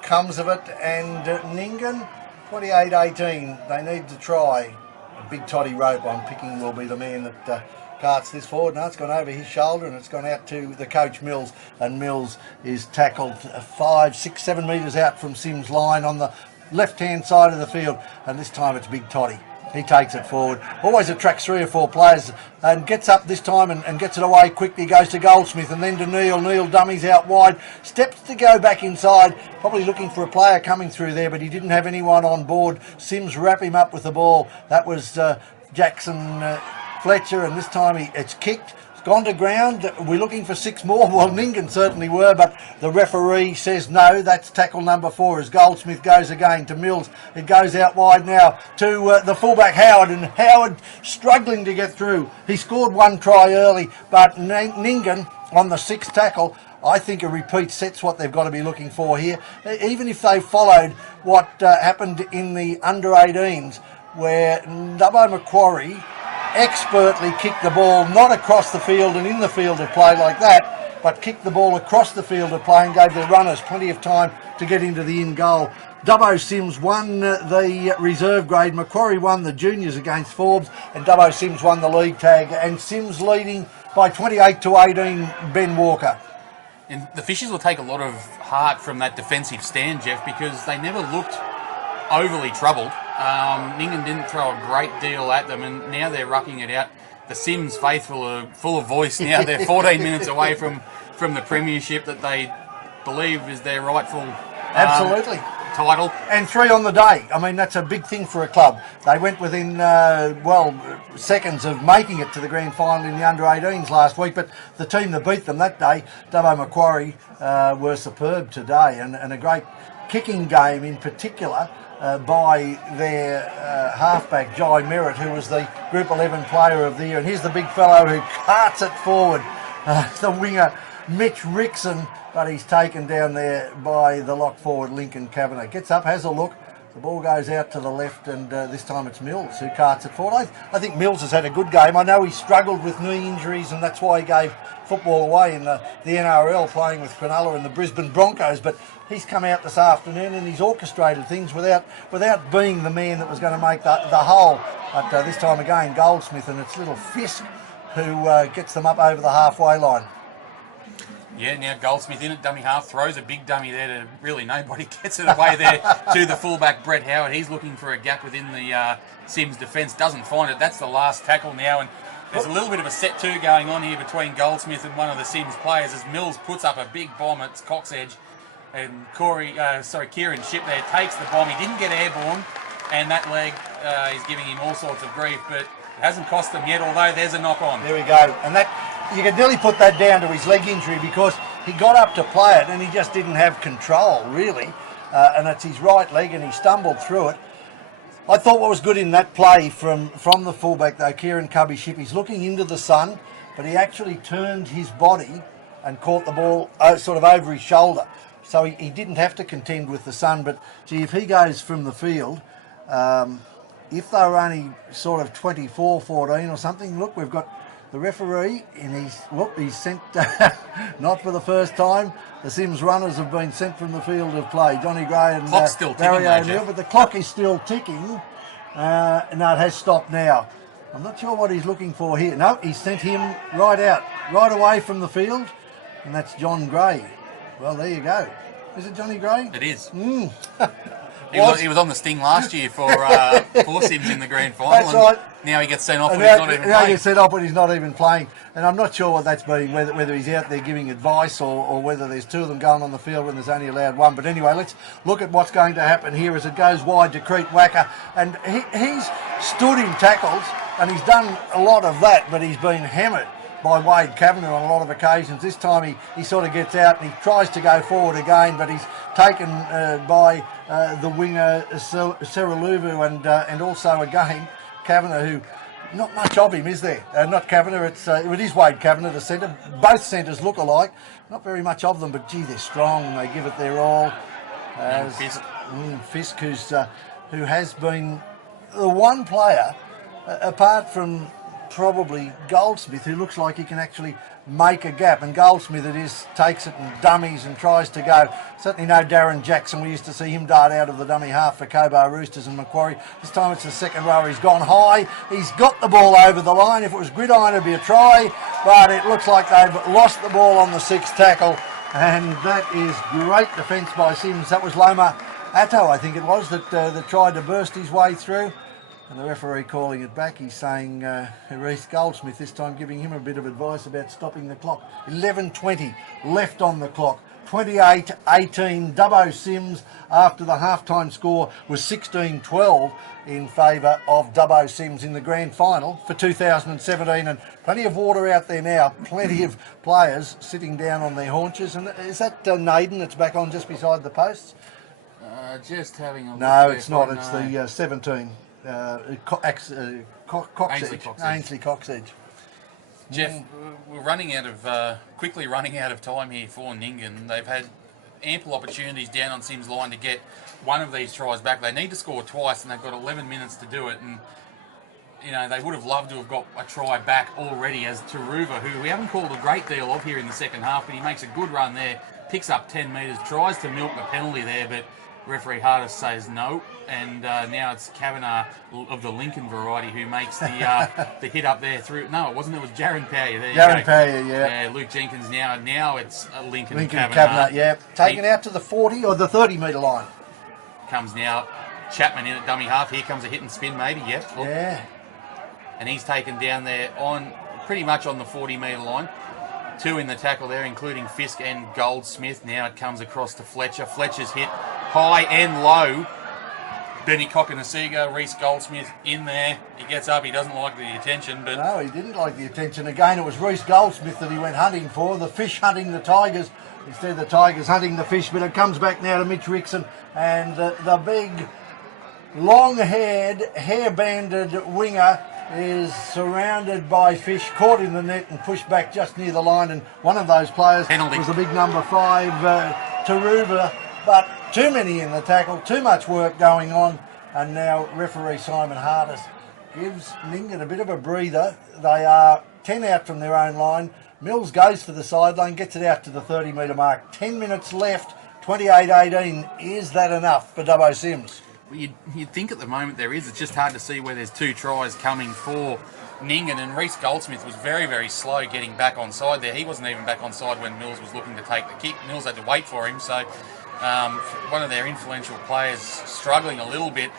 comes of it. And Nyngan, 28-18, they need to try. Big Toddy Rope, I'm picking, will be the man that carts this forward. Now it's gone over his shoulder and it's gone out to the coach Mills, and Mills is tackled 5, 6, 7 metres out from Cyms' line on the left-hand side of the field, and this time it's Big Toddy. He takes it forward, always attracts 3 or 4 players, and gets up this time and gets it away quickly, goes to Goldsmith and then to Neil. Neil dummies out wide, steps to go back inside, probably looking for a player coming through there, but he didn't have anyone on board. Cyms wrap him up with the ball. That was Jackson Fletcher, and this time it's kicked. Gone to ground. We're looking for 6 more. Well, Nyngan certainly were, but the referee says no. That's tackle number 4 as Goldsmith goes again to Mills. It goes out wide now to the fullback Howard, and Howard struggling to get through. He scored 1 try early, but Nyngan on the 6th tackle, I think a repeat set's what they've got to be looking for here. Even if they followed what happened in the under-18s, where Dubbo Macquarie expertly kicked the ball not across the field and in the field of play like that, but kicked the ball across the field of play and gave their runners plenty of time to get into the in goal. Dubbo Cyms won the reserve grade, Macquarie won the juniors against Forbes, and Dubbo Cyms won the league tag, and Cyms leading by 28-18 Ben Walker. And the Fishes will take a lot of heart from that defensive stand, Jeff, because they never looked overly troubled. Nyngan didn't throw a great deal at them, and now they're rucking it out. The Cyms faithful are full of voice now. They're 14 minutes away from the premiership that they believe is their rightful Absolutely. Title. And 3 on the day. I mean, that's a big thing for a club. They went within, seconds of making it to the grand final in the under-18s last week, but the team that beat them that day, Dubbo Macquarie, were superb today, and a great kicking game in particular by their halfback, Jai Merritt, who was the Group 11 Player of the Year. And here's the big fellow who carts it forward, the winger, Mitch Rickson, but he's taken down there by the lock forward, Lincoln Kavanagh. Gets up, has a look. The ball goes out to the left, and this time it's Mills who carts it forward. I think Mills has had a good game. I know he struggled with knee injuries, and that's why he gave football away in the NRL, playing with Cronulla and the Brisbane Broncos, but he's come out this afternoon and he's orchestrated things without being the man that was going to make the hole. But this time again, Goldsmith and it's little Fisk who gets them up over the halfway line. Yeah, now Goldsmith in at dummy half, throws a big dummy there to really nobody, gets it away there to the fullback Brett Howard. He's looking for a gap within the Cyms defence, doesn't find it. That's the last tackle now, and there's a little bit of a set 2 going on here between Goldsmith and one of the Cyms players as Mills puts up a big bomb at Cox Edge, and Kieran Shipp there takes the bomb. He didn't get airborne, and that leg is giving him all sorts of grief, but it hasn't cost them yet, although there's a knock on. There we go, and that you could nearly put that down to his leg injury because he got up to play it and he just didn't have control really, and it's his right leg and he stumbled through it. I thought what was good in that play from the fullback though, Kieran Cubby Shipp, he's looking into the sun, but he actually turned his body and caught the ball sort of over his shoulder. So he didn't have to contend with the sun, but gee, if he goes from the field, if they were only sort of 24-14 or something, look, we've got the referee, and he's sent, not for the first time, the Cyms runners have been sent from the field of play. Johnny Gray and clock's still Barry ticking, O'Neill, but the clock is still ticking. No, it has stopped now. I'm not sure what he's looking for here. No, he sent him right out, right away from the field, and that's John Gray. Well, there you go. Is it Johnny Gray? It is. He was on the sting last year for Cyms in the grand final. That's right. Now he gets sent off when he's not even now playing. He gets sent off when he's not even playing. And I'm not sure what that's been, whether he's out there giving advice or whether there's two of them going on the field when there's only allowed one. But anyway, let's look at what's going to happen here as it goes wide to Crete Wacker. And he's stood in tackles and he's done a lot of that, but he's been hammered by Wade Kavanagh on a lot of occasions. This time he sort of gets out and he tries to go forward again, but he's taken by the winger Seraluvu and also again Kavanagh, who not much of him is there. Not Kavanagh, it is Wade Kavanagh, the centre. Both centres look alike. Not very much of them, but gee, they're strong and they give it their all. Fisk, who has been the one player, apart from probably Goldsmith, who looks like he can actually make a gap, and Goldsmith takes it and dummies and tries to go. Certainly no Darren Jackson. We used to see him dart out of the dummy half for Cobar Roosters and Macquarie. This time it's the second rower. He's gone high. He's got the ball over the line. If it was gridiron, it'd be a try, but it looks like they've lost the ball on the sixth tackle, and that is great defence by Cyms. That was Loma Atto, I think it was, that tried to burst his way through. And the referee calling it back, he's saying Reece Goldsmith this time, giving him a bit of advice about stopping the clock. 11:20 left on the clock. 28-18 Dubbo Cyms after the halftime score was 16-12 in favour of Dubbo Cyms in the grand final for 2017. And plenty of water out there now, plenty of players sitting down on their haunches. And is that Nyngan that's back on just beside the posts? Just having a look. No, it's not. It's the 17. Coxedge. Ainsley Coxedge. Jeff, we're quickly running out of time here for Nyngan. They've had ample opportunities down on Cyms' line to get one of these tries back. They need to score twice, and they've got 11 minutes to do it. And they would have loved to have got a try back already, as Taruva, who we haven't called a great deal of here in the second half, but he makes a good run there, picks up 10 metres, tries to milk the penalty there, but referee Hardis says no, and now it's Kavanagh of the Lincoln variety who makes the hit up there through. No, it wasn't. It was Jaron Powyer. There Jaron Powyer, yeah. Yeah, Luke Jenkins now. Now it's Lincoln Kavanagh, yeah. Taken out to the 40 or the 30 metre line. Comes now Chapman in at dummy half. Here comes a hit and spin, maybe. Yep. Look. Yeah. And he's taken down there on pretty much on the 40 metre line. Two in the tackle there, including Fisk and Goldsmith. Now it comes across to Fletcher. Fletcher's hit high and low. Benny Cokanasiga, Reece Goldsmith in there. He gets up. He doesn't like the attention, but no, he didn't like the attention. Again, it was Reece Goldsmith that he went hunting for. The fish hunting the Tigers instead of the Tigers hunting the fish. But it comes back now to Mitch Rickson, and the big, long-haired, hair-banded winger is surrounded by fish, caught in the net and pushed back just near the line, and one of those players penalty was the big number 5, Taruva, but too many in the tackle, too much work going on, and now referee Simon Hardis gives Nyngan a bit of a breather. They are 10 out from their own line. Mills goes for the sideline, gets it out to the 30 metre mark. 10 minutes left, 28-18. Is that enough for Dubbo Cyms? You'd think at the moment there is. It's just hard to see where there's two tries coming for Nyngan, and Reece Goldsmith was very, very slow getting back on side there. He wasn't even back on side when Mills was looking to take the kick. Mills had to wait for him, so one of their influential players struggling a little bit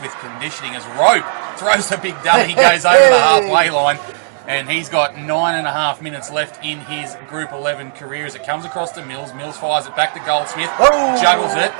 with conditioning as Rope throws a big dummy. He goes over the halfway line, and he's got 9.5 minutes left in his Group 11 career as it comes across to Mills. Mills fires it back to Goldsmith, juggles it,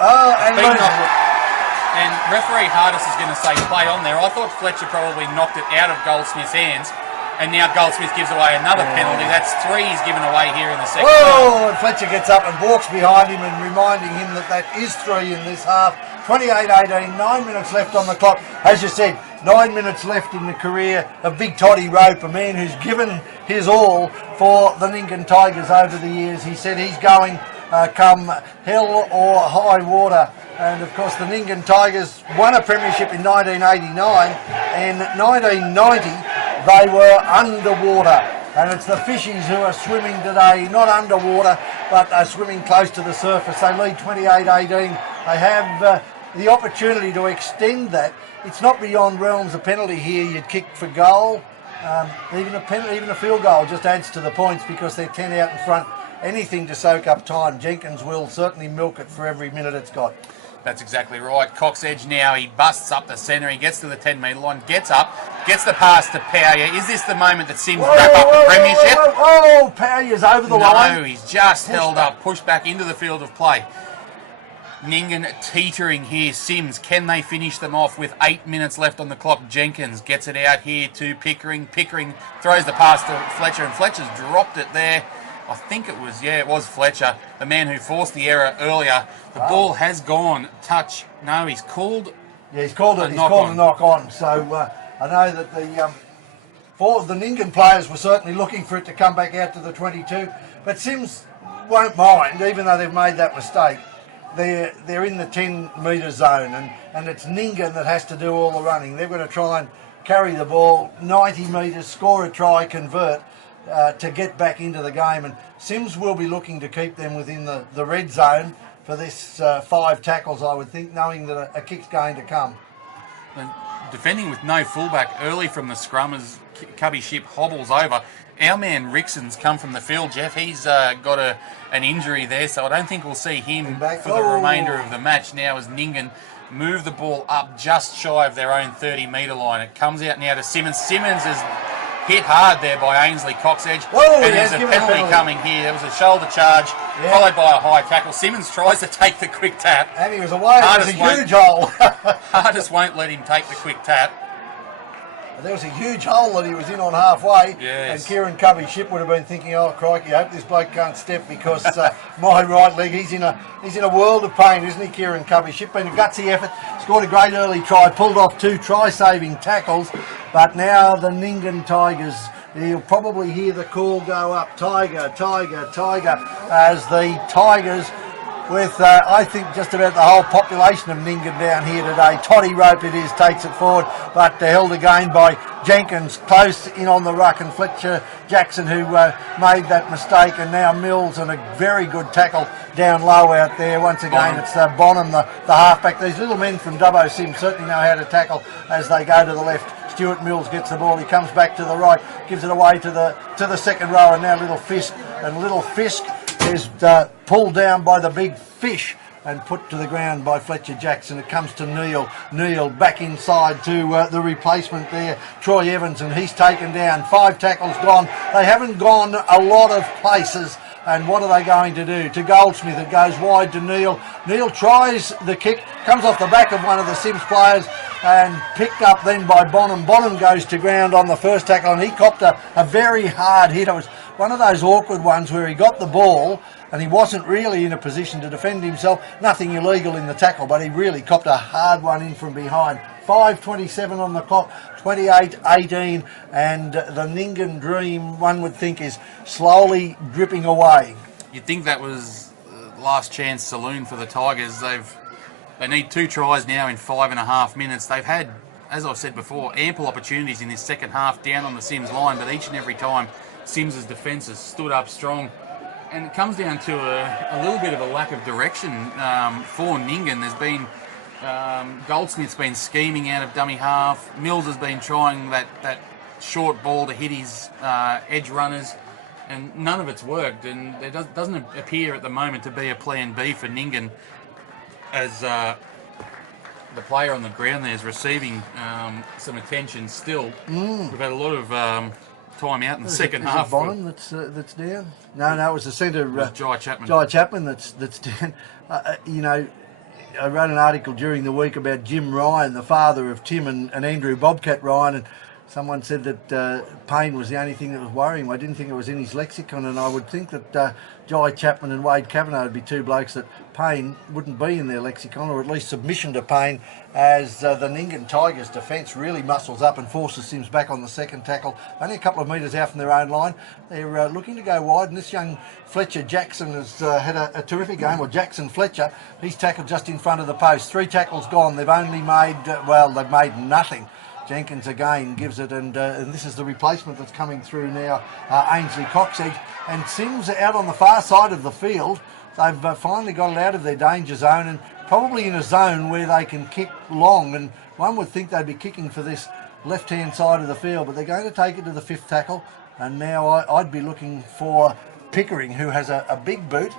and referee Hardis is going to say play on there. I thought Fletcher probably knocked it out of Goldsmith's hands, and now Goldsmith gives away another penalty. That's 3 he's given away here in the second half. And Fletcher gets up and walks behind him and reminding him that is 3 in this half. 28-18, 9 minutes left on the clock. As you said, 9 minutes left in the career of Big Toddy Rope, a man who's given his all for the Nyngan Tigers over the years. He said he's going come hell or high water. And of course the Nyngan Tigers won a premiership in 1989. In 1990 they were underwater. And it's the fishies who are swimming today, not underwater, but are swimming close to the surface. They lead 28-18. They have the opportunity to extend that. It's not beyond realms of penalty here. You'd kick for goal. Even a field goal just adds to the points because they're 10 out in front. Anything to soak up time. Jenkins will certainly milk it for every minute it's got. That's exactly right. Cox Edge now, he busts up the centre, he gets to the 10-metre line, gets up, gets the pass to Powyer. Is this the moment that Cyms wrap up the premiership? Oh, Powyer's over the line. No, he's just held up, pushed back into the field of play. Nyngan teetering here. Cyms, can they finish them off with 8 minutes left on the clock? Jenkins gets it out here to Pickering. Pickering throws the pass to Fletcher, and Fletcher's dropped it there. I think it was Fletcher, the man who forced the error earlier. The ball has gone. Touch. No, he's called. Yeah, he's called a knock on. So I know that the Nyngan players were certainly looking for it to come back out to the 22, but Cyms won't mind, even though they've made that mistake. They're in the 10-metre zone, and it's Nyngan that has to do all the running. They're going to try and carry the ball 90 metres, score a try, convert. To get back into the game, and Cyms will be looking to keep them within the red zone for this 5 tackles, I would think, knowing that a kick's going to come. And defending with no fullback early from the scrum as Cubby Ship hobbles over. Our man Rickson's come from the field, Jeff. He's got an injury there, so I don't think we'll see him for the remainder of the match now as Nyngan move the ball up just shy of their own 30-metre line. It comes out now to Simmons. Simmons is hit hard there by Ainsley Cox Edge. Whoa, and there's a penalty coming here. There was a shoulder charge, followed by a high tackle. Simmons tries to take the quick tap. And he was away. It was a huge hole. Hardest won't let him take the quick tap. There was a huge hole that he was in on halfway, yes. And Kieran Cubby Ship would have been thinking, "Oh crikey, I hope this bloke can't step because my right leg, he's in a world of pain, isn't he?" Kieran Cubby Ship, been a gutsy effort, scored a great early try, pulled off 2 try-saving tackles, but now the Nyngan Tigers. You'll probably hear the call go up, Tiger, Tiger, Tiger, as the Tigers, with I think just about the whole population of Nyngan down here today. Toddy Rope it is, takes it forward, but held again by Jenkins, close in on the ruck, and Fletcher Jackson who made that mistake, and now Mills, and a very good tackle down low out there. Once again, it's Bonham, the halfback. These little men from Dubbo Sim certainly know how to tackle as they go to the left. Stuart Mills gets the ball, he comes back to the right, gives it away to the second row, and now Little Fisk, and Little Fisk is pulled down by the big fish and put to the ground by Fletcher Jackson. It comes to Neil. Neil back inside to the replacement there, Troy Evans, and he's taken down. 5 tackles gone. They haven't gone a lot of places. And what are they going to do? To Goldsmith, it goes wide to Neil. Neil tries the kick, comes off the back of one of the Cyms players and picked up then by Bonham. Bonham goes to ground on the first tackle, and he copped a very hard hit. It was one of those awkward ones where he got the ball and he wasn't really in a position to defend himself. Nothing illegal in the tackle, but he really copped a hard one in from behind. 5:27 on the clock, 28-18, and the Nyngan dream, one would think, is slowly dripping away. You'd think that was the last chance saloon for the Tigers. They need 2 tries now in 5.5 minutes. They've had, as I've said before, ample opportunities in this second half down on the Cyms line, but each and every time Cyms' defence has stood up strong. And it comes down to a little bit of a lack of direction for Nyngan. There's been Goldsmith's been scheming out of dummy half. Mills has been trying that short ball to hit his edge runners, and none of it's worked. And there doesn't appear at the moment to be a plan B for Nyngan, as the player on the ground there is receiving some attention still. We've had a lot of time out in the second half. Is it Bonham that's down? No, it was the centre. Jai Chapman. Jai Chapman that's down. You know, I wrote an article during the week about Jim Ryan, the father of Tim and Andrew Bobcat Ryan, and someone said that pain was the only thing that was worrying him. I didn't think it was in his lexicon, and I would think that Jai Chapman and Wade Kavanagh would be 2 blokes that pain wouldn't be in their lexicon, or at least submission to pain, as the Nyngan Tigers defence really muscles up and forces Cyms back on the second tackle. Only a couple of metres out from their own line. They're looking to go wide, and this young Fletcher Jackson has had a terrific game, or Jackson Fletcher. He's tackled just in front of the post. 3 tackles gone. They've only made, they've made nothing. Jenkins again gives it, and this is the replacement that's coming through now, Ainsley Cox Edge. And Cyms out on the far side of the field. They've finally got it out of their danger zone, and probably in a zone where they can kick long, and one would think they'd be kicking for this left-hand side of the field, but they're going to take it to the 5th tackle, and now I'd be looking for Pickering, who has a big boot,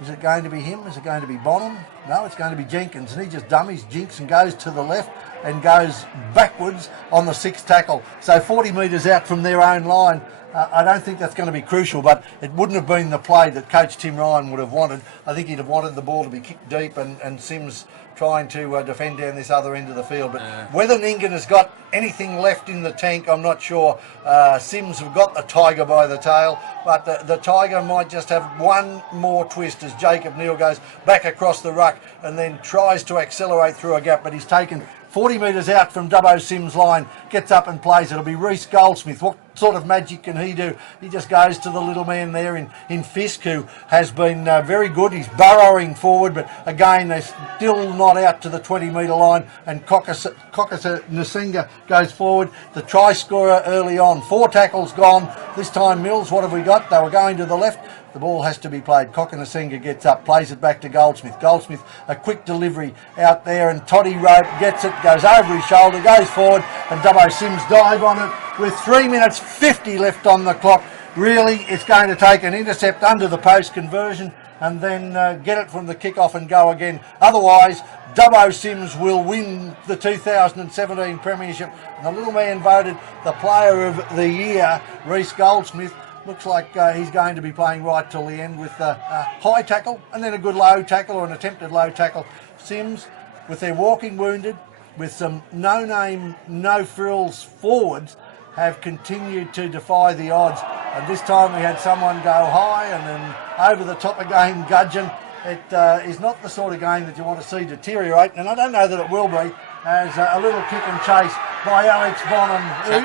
Is it going to be him? Is it going to be Bonham? No, it's going to be Jenkins, and he just dummies, jinks, and goes to the left and goes backwards on the sixth tackle. So 40 metres out from their own line. I don't think that's going to be crucial, but it wouldn't have been the play that Coach Tim Ryan would have wanted. I think he'd have wanted the ball to be kicked deep and Cyms trying to defend down this other end of the field. But whether Nyngan has got anything left in the tank, I'm not sure. Cyms have got the tiger by the tail, but the tiger might just have one more twist as Jacob Neal goes back across the ruck and then tries to accelerate through a gap, but he's taken 40 metres out from Dubbo Cyms' line, gets up and plays. It'll be Reece Goldsmith. What sort of magic can he do? He just goes to the little man there in Fisk, who has been very good. He's burrowing forward, but again, they're still not out to the 20-metre line, and Kokasa Nsinga goes forward. The try scorer early on. 4 tackles gone. This time, Mills, what have we got? They were going to the left. The ball has to be played. Kokanasinga gets up, plays it back to Goldsmith. Goldsmith, a quick delivery out there, and Toddy Rope gets it, goes over his shoulder, goes forward, and Dubbo Cyms dive on it with 3 minutes 50 left on the clock. Really, it's going to take an intercept under the post conversion and then get it from the kick-off and go again. Otherwise, Dubbo Cyms will win the 2017 Premiership. And the little man voted the Player of the Year, Reece Goldsmith. Looks like he's going to be playing right till the end with a high tackle and then a good low tackle or an attempted low tackle. Cyms, with their walking wounded, with some no-name, no-frills forwards, have continued to defy the odds. And this time we had someone go high and then over the top again, gudgeon. It is not the sort of game that you want to see deteriorate, and I don't know that it will be, as a little kick and chase by Alex Bonham. It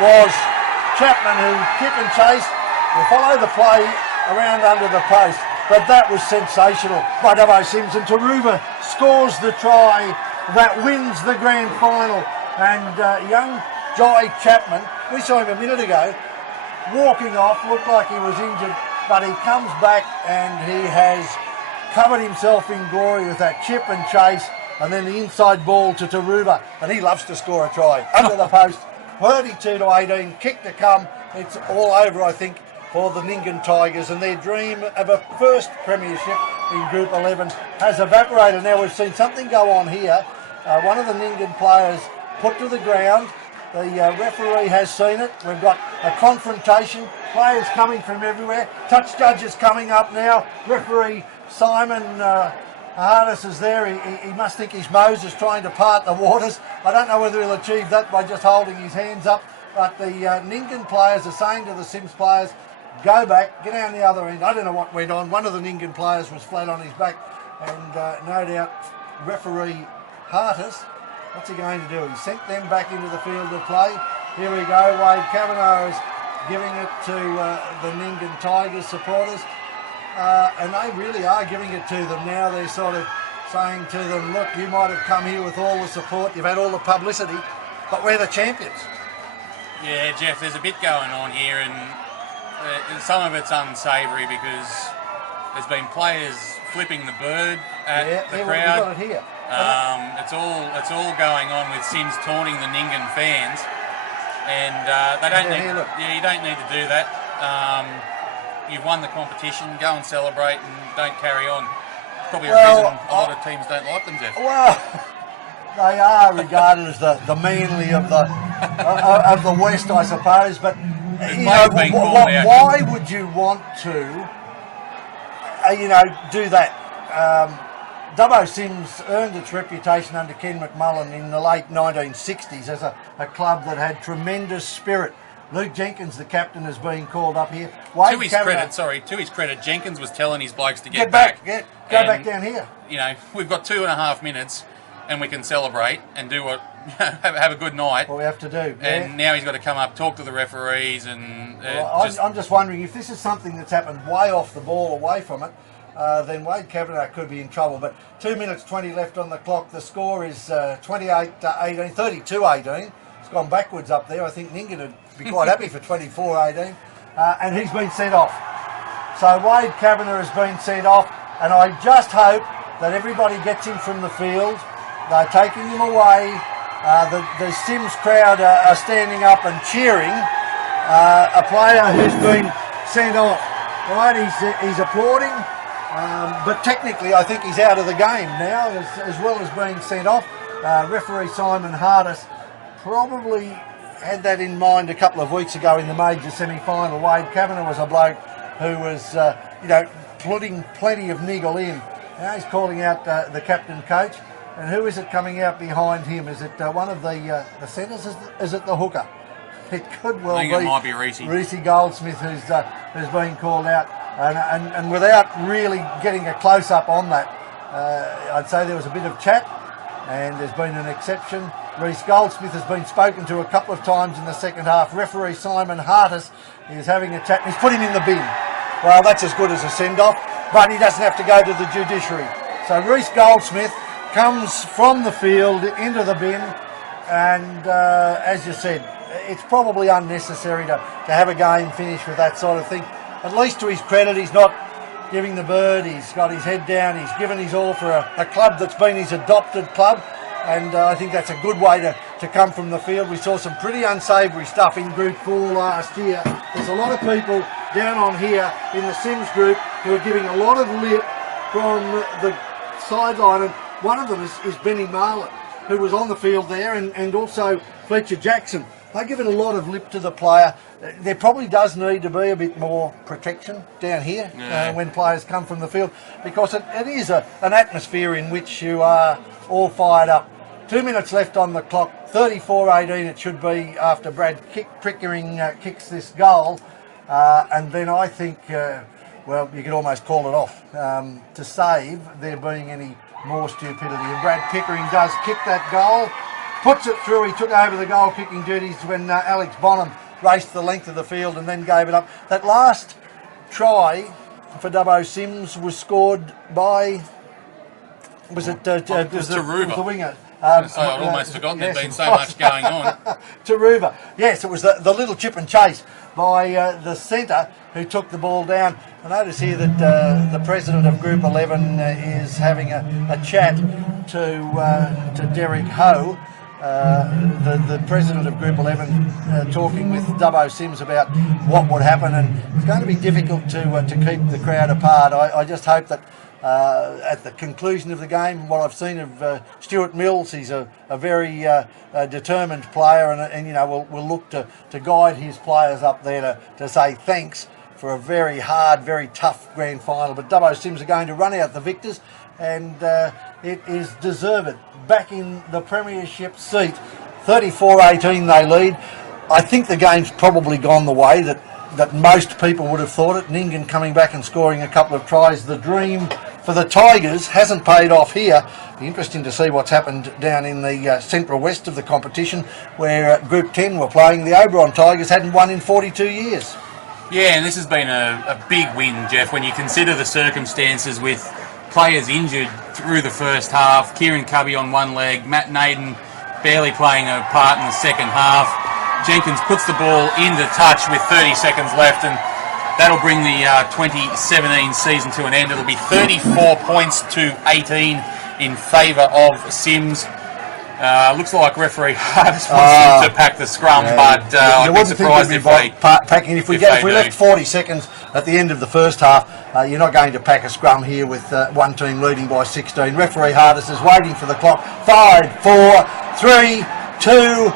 was Chapman who kick and chase. Will follow the play around under the post, but that was sensational by Dubbo Cyms, and Taruva scores the try that wins the grand final. And young Jai Chapman, we saw him a minute ago walking off, looked like he was injured, but he comes back and he has covered himself in glory with that chip and chase, and then the inside ball to Taruva, and he loves to score a try under the post. 32-18, kick to come. It's all over, I think, for the Nyngan Tigers, and their dream of a first premiership in Group 11 has evaporated. Now we've seen something go on here. One of the Nyngan players put to the ground. The referee has seen it. We've got a confrontation. Players coming from everywhere. Touch judges coming up now. Referee Simon Hardis is there. He must think he's Moses trying to part the waters. I don't know whether he'll achieve that by just holding his hands up. But the Nyngan players are saying to the Cyms players, go back, get down the other end. I don't know what went on. One of the Nyngan players was flat on his back. And no doubt referee Hardis, what's he going to do? He sent them back into the field of play. Here we go. Wade Kavanagh is giving it to the Nyngan Tigers supporters. And they really are giving it to them now. They're sort of saying to them, look, you might have come here with all the support, you've had all the publicity, but we're the champions. Yeah, Jeff, there's a bit going on here, and some of it's unsavoury because there's been players flipping the bird at the crowd. We've got it here. It's all going on with Cyms taunting the Nyngan fans, and they don't you don't need to do that. You've won the competition, go and celebrate and don't carry on. Probably a reason a lot of teams don't like them, Jeff. Well, they are regarded as the manly of the West, I suppose. But you know, why would you want to, do that? Dubbo Cyms earned its reputation under Ken McMullen in the late 1960s as a club that had tremendous spirit. Luke Jenkins, the captain, is being called up here. To his credit, Jenkins was telling his blokes to get back. Go back down here. You know, we've got 2.5 minutes and we can celebrate and do what have a good night. What we have to do. And now he's got to come up, talk to the referees, and I'm just wondering if this is something that's happened way off the ball, away from it. Then Wade Kavanagh could be in trouble. But 2 minutes 20 left on the clock. The score is 28-18, 32-18. It's gone backwards up there. I think Nyngan would be quite happy for 24-18. And he's been sent off. So Wade Kavanagh has been sent off. And I just hope that everybody gets him from the field. They're taking him away. The Cyms crowd are standing up and cheering a player who's been sent off. Right, he's applauding, but technically I think he's out of the game now, as well as being sent off. Referee Simon Hardis probably had that in mind a couple of weeks ago in the major semi-final. Wade Kavanagh was a bloke who was, putting plenty of niggle in. Now he's calling out the captain coach, and who is it coming out behind him? Is it one of the centres? Is it the hooker? It could well be. I think it might be Reese. Reese Goldsmith who's been called out, and without really getting a close up on that, I'd say there was a bit of chat, and there's been an exception. Reese Goldsmith has been spoken to a couple of times in the second half. Referee Simon Hardis is having a chat, and he's put him in the bin. Well, that's as good as a send-off, but he doesn't have to go to the judiciary. So Reese Goldsmith comes from the field into the bin, and as you said, it's probably unnecessary to have a game finish with that sort of thing. At least to his credit, he's not giving the bird. He's got his head down. He's given his all for a club that's been his adopted club, and I think that's a good way to come from the field. We saw some pretty unsavoury stuff in Group 4 last year. There's a lot of people down on here in the Cyms group who are giving a lot of lip from the sideline, and one of them is Benny Marlin, who was on the field there, and also Fletcher Jackson. They give it a lot of lip to the player. There probably does need to be a bit more protection down here when players come from the field, because it is an atmosphere in which you are all fired up. 2 minutes left on the clock, 34-18 it should be after Brad Pickering kicks this goal. And then I think, well, you could almost call it off to save there being any more stupidity. And Brad Pickering does kick that goal, puts it through. He took over the goal kicking duties when Alex Bonham raced the length of the field and then gave it up. That last try for Dubbo Cyms was scored by, was it Taruva. the winger? So I'd almost forgotten there'd been so much going on. Taruva. Yes, it was the little chip and chase by the centre who took the ball down. I notice here that the president of Group 11 is having a chat to Derek Ho, the president of Group 11, talking with Dubbo Cyms about what would happen, and it's going to be difficult to keep the crowd apart. I just hope that at the conclusion of the game, what I've seen of Stuart Mills, he's a very determined player, and you know, we'll look to guide his players up there to say thanks for a very hard, very tough grand final. But Dubbo Cyms are going to run out the victors, and it is deserved. Back in the premiership seat, 34-18 they lead. I think the game's probably gone the way that most people would have thought it. Nyngan coming back and scoring a couple of tries. The dream for the Tigers hasn't paid off here. Be interesting to see what's happened down in the central west of the competition, where Group 10 were playing. The Oberon Tigers hadn't won in 42 years. Yeah, and this has been a big win, Jeff, when you consider the circumstances with players injured through the first half. Kieran Cubby on one leg, Matt Naden barely playing a part in the second half. Jenkins puts the ball into touch with 30 seconds left, and that'll bring the 2017 season to an end. It'll be 34 points to 18 in favour of Cyms. Looks like referee Hardis wants to pack the scrum, but I'd be surprised if they packing. If we left 40 seconds at the end of the first half, you're not going to pack a scrum here with one team leading by 16. Referee Hardis is waiting for the clock. 5, 4, 3, 2, 1,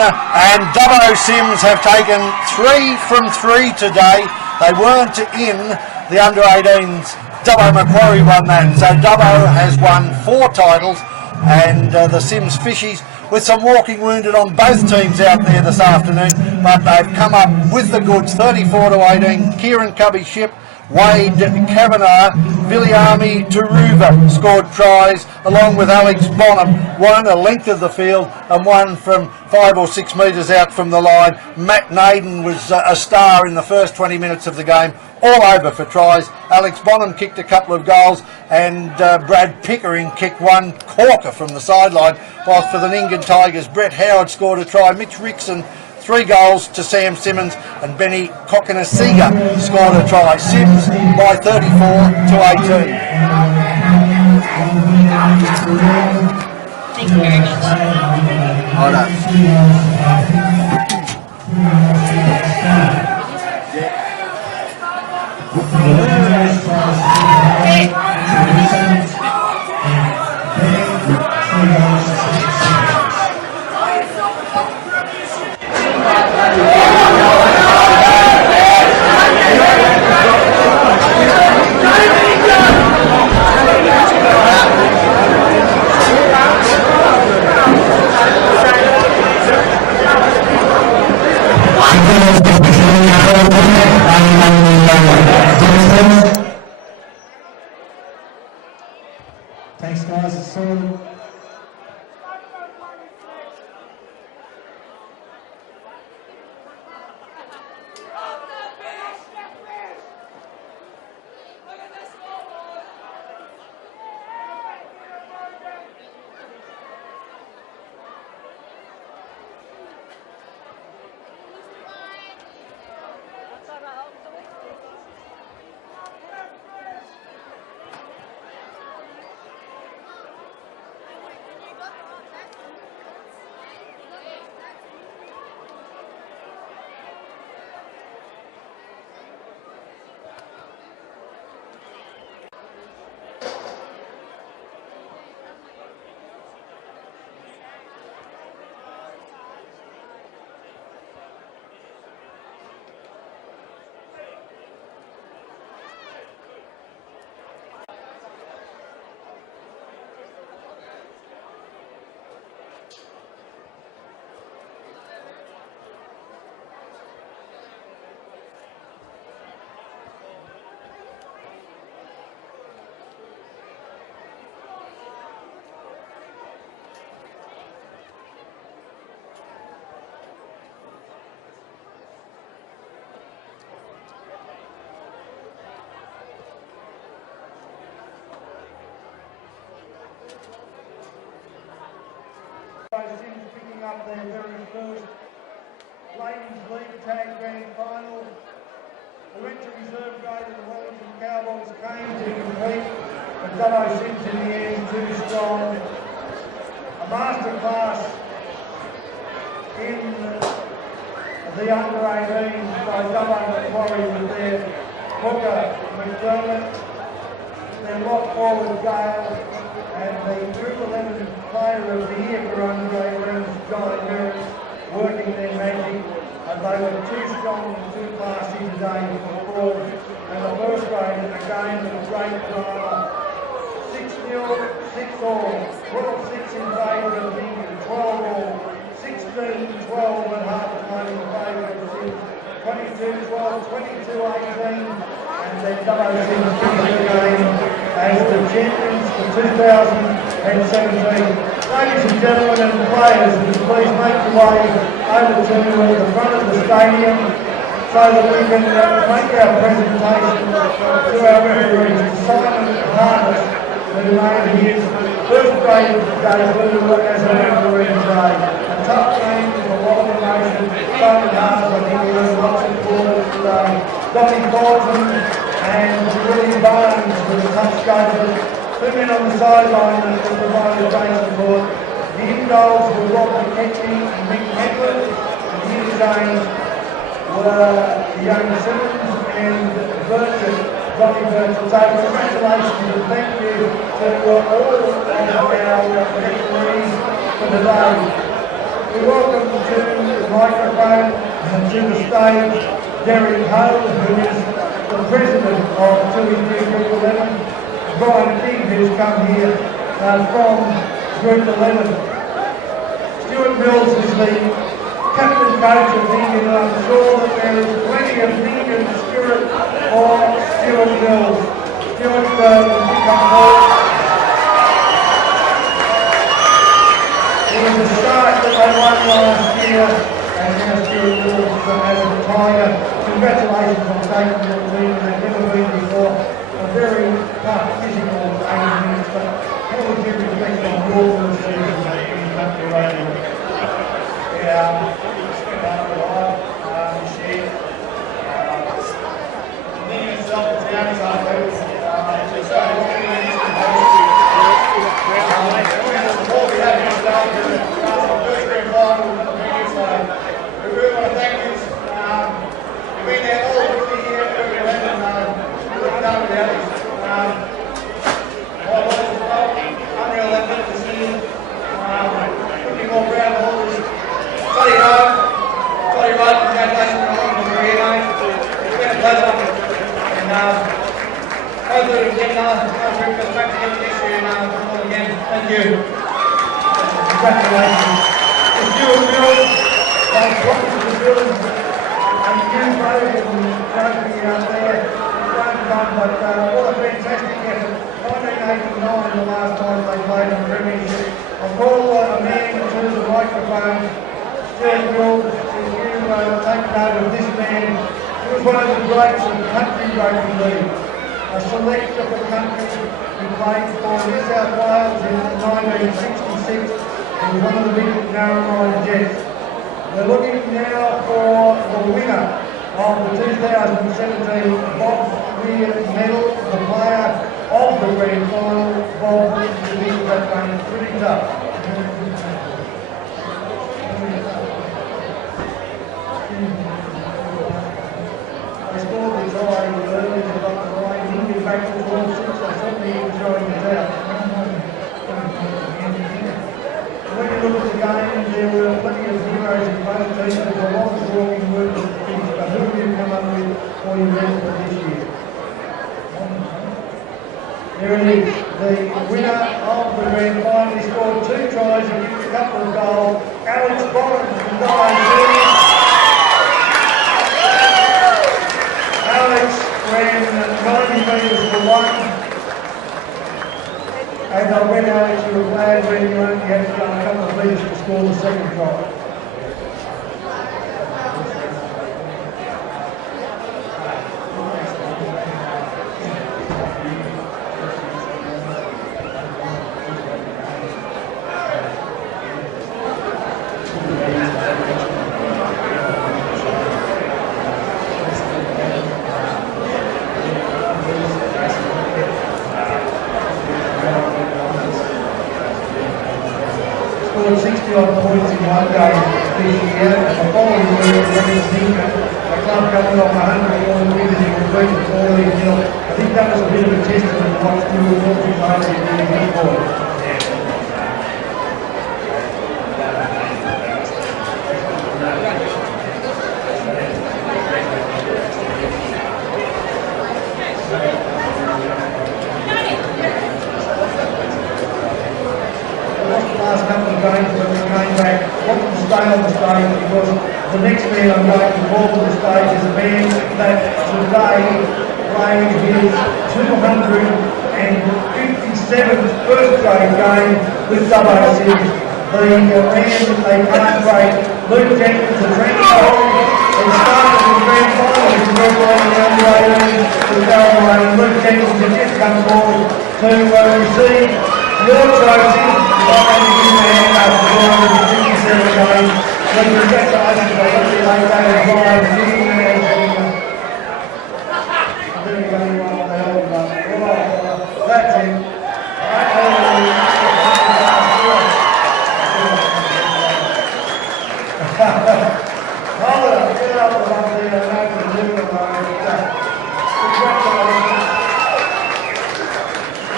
and Dubbo Cyms have taken 3 from 3 today. They weren't in the under-18s. Dubbo Macquarie won that. So Dubbo has won 4 titles, and the Cyms Fishies with some walking wounded on both teams out there this afternoon, but they've come up with the goods. 34-18. Kieran Cubby Ship, Wade Kavanagh, Viliami Taruva scored tries, along with Alex Bonham, one a length of the field and one from 5 or 6 metres out from the line. Matt Naden was a star in the first 20 minutes of the game, all over for tries. Alex Bonham kicked a couple of goals, and Brad Pickering kicked one corker from the sideline, whilst for the Nyngan Tigers, Brett Howard scored a try. Mitch Rickson 3 goals to Sam Simmons, and Benny Kokonasiga scored a try. Cyms by 34-18. Thank you very much. I know. Thanks, guys. So, Cyms picking up their very first Ladies League Tag Grand Final. The went to reserve grade of the Wellington Cowboys came to compete, but Dubbo Cyms in the end too strong. A masterclass in the under 18s by Dubbo Macquarie with their hooker McDermott, their lock forward Gale, and the Group 11 Player of the Year for under 18s, Johnny Merritt, working their magic. And they were too strong and too classy today for fraud. And the first grade, again, with a great drama. 6-0, 6-all. 12-6 in favour of Nyngan, 12-all. 16-12 at half time in favour of Cyms. 22-12, 22-18. And then Dubbo Cyms finished the game as the champions for 2017. Ladies and gentlemen and players, please make your way over to the front of the stadium so that we can make our presentation to our referees, Simon Harness, who made his first grade debut as a referee today. A tough game with a lot of emotion. Simon Harness, I think he was lots of forward today. Donnie Bolton and William Barnes with a tough scope. Two men on the sideline that provided great support. The in-goals were Rob McKechnie and Mick Hedlund. And the in-zones were young Cyms and Burchett, Johnny Burchett. So congratulations and thank you to all of our referees for the day. We welcome to the microphone and to the stage Derek Hale, who is the president of 2 Group 11. Brian King, who's come here from Group 11. Stuart Mills is the captain coach of Nyngan, and I'm sure that there is plenty of Nyngan spirit for Stuart Mills. Stuart, will you come forward? It was a start that they won last year, and now Stuart Mills as a Tiger. Congratulations on taking the lead, they've never been before. A very tough physical 80 minutes, but how would you reflect on your first season in country rugby? Yeah, it's been hard to live this year. Nyngan itself is the outside level. It's got a lot of minutes to go. Before we have this day, the first grand final with the media, so we really want to thank you. You've been there all the year, Group 11. Done with that. Unreal effort this year. Couldn't be more proud of all this. Toddy Road, congratulations on the career, mate. It's been a pleasure. And hopefully we can get another group that's back together this year and perform again. Thank you. Congratulations. It's Stuart Mills. Welcome to the building. trophy out there. Great fun, but what a fantastic effort. 1989, the last time they played in the Premiership. I'll call a man to the microphone. Stuart Will, if you take note of this man, he was one of the greats of country rugby league. A select of the country, he played for New South Wales in 1966. He was one of the big Narrabri Jets. We're looking now for the winner of the 2017 Bob Weir Medal, the player of the grand final. Bob, the big that game, pretty tough. They scored the try early, they got the right, Nyngan back to 12-6, so certainly he was showing it out. When you look at the game, there were plenty of heroes in both teams. There's a lot of walking work to finish, but who have you come up with for your rest for this year? There it is, the winner of the grand final. He scored 2 tries and kicked a couple of goals. Alex Bottoms from Nyngan. Alex ran 90 metres for 1. And I went Alex, you were glad when you only had to go a couple of metres to score the second try. Scored 60-odd points in one game this year. The following week, against Nyngan, the club coming off 100 wins and beaten 14-0. I think that was a bit of a testament to what Stuart Wilson was able to do in his boys. Last couple of games when we came back, wanted to stay on the stage because the next man I'm going to call to the stage is a man that today played his 257th first grade game with Cyms. The man that they can't break, Luke Jenkins, a transfer. He started in the grand final with the under 18 with Narrabri, and Luke Jenkins has just come forward to receive your trophy. I'm going to give you a hand up for 457 games. So congratulations, I hope you like that as well. There you go, you want the hell of that. That's it. Hold it up, get up the one there, and open the middle of the congratulations.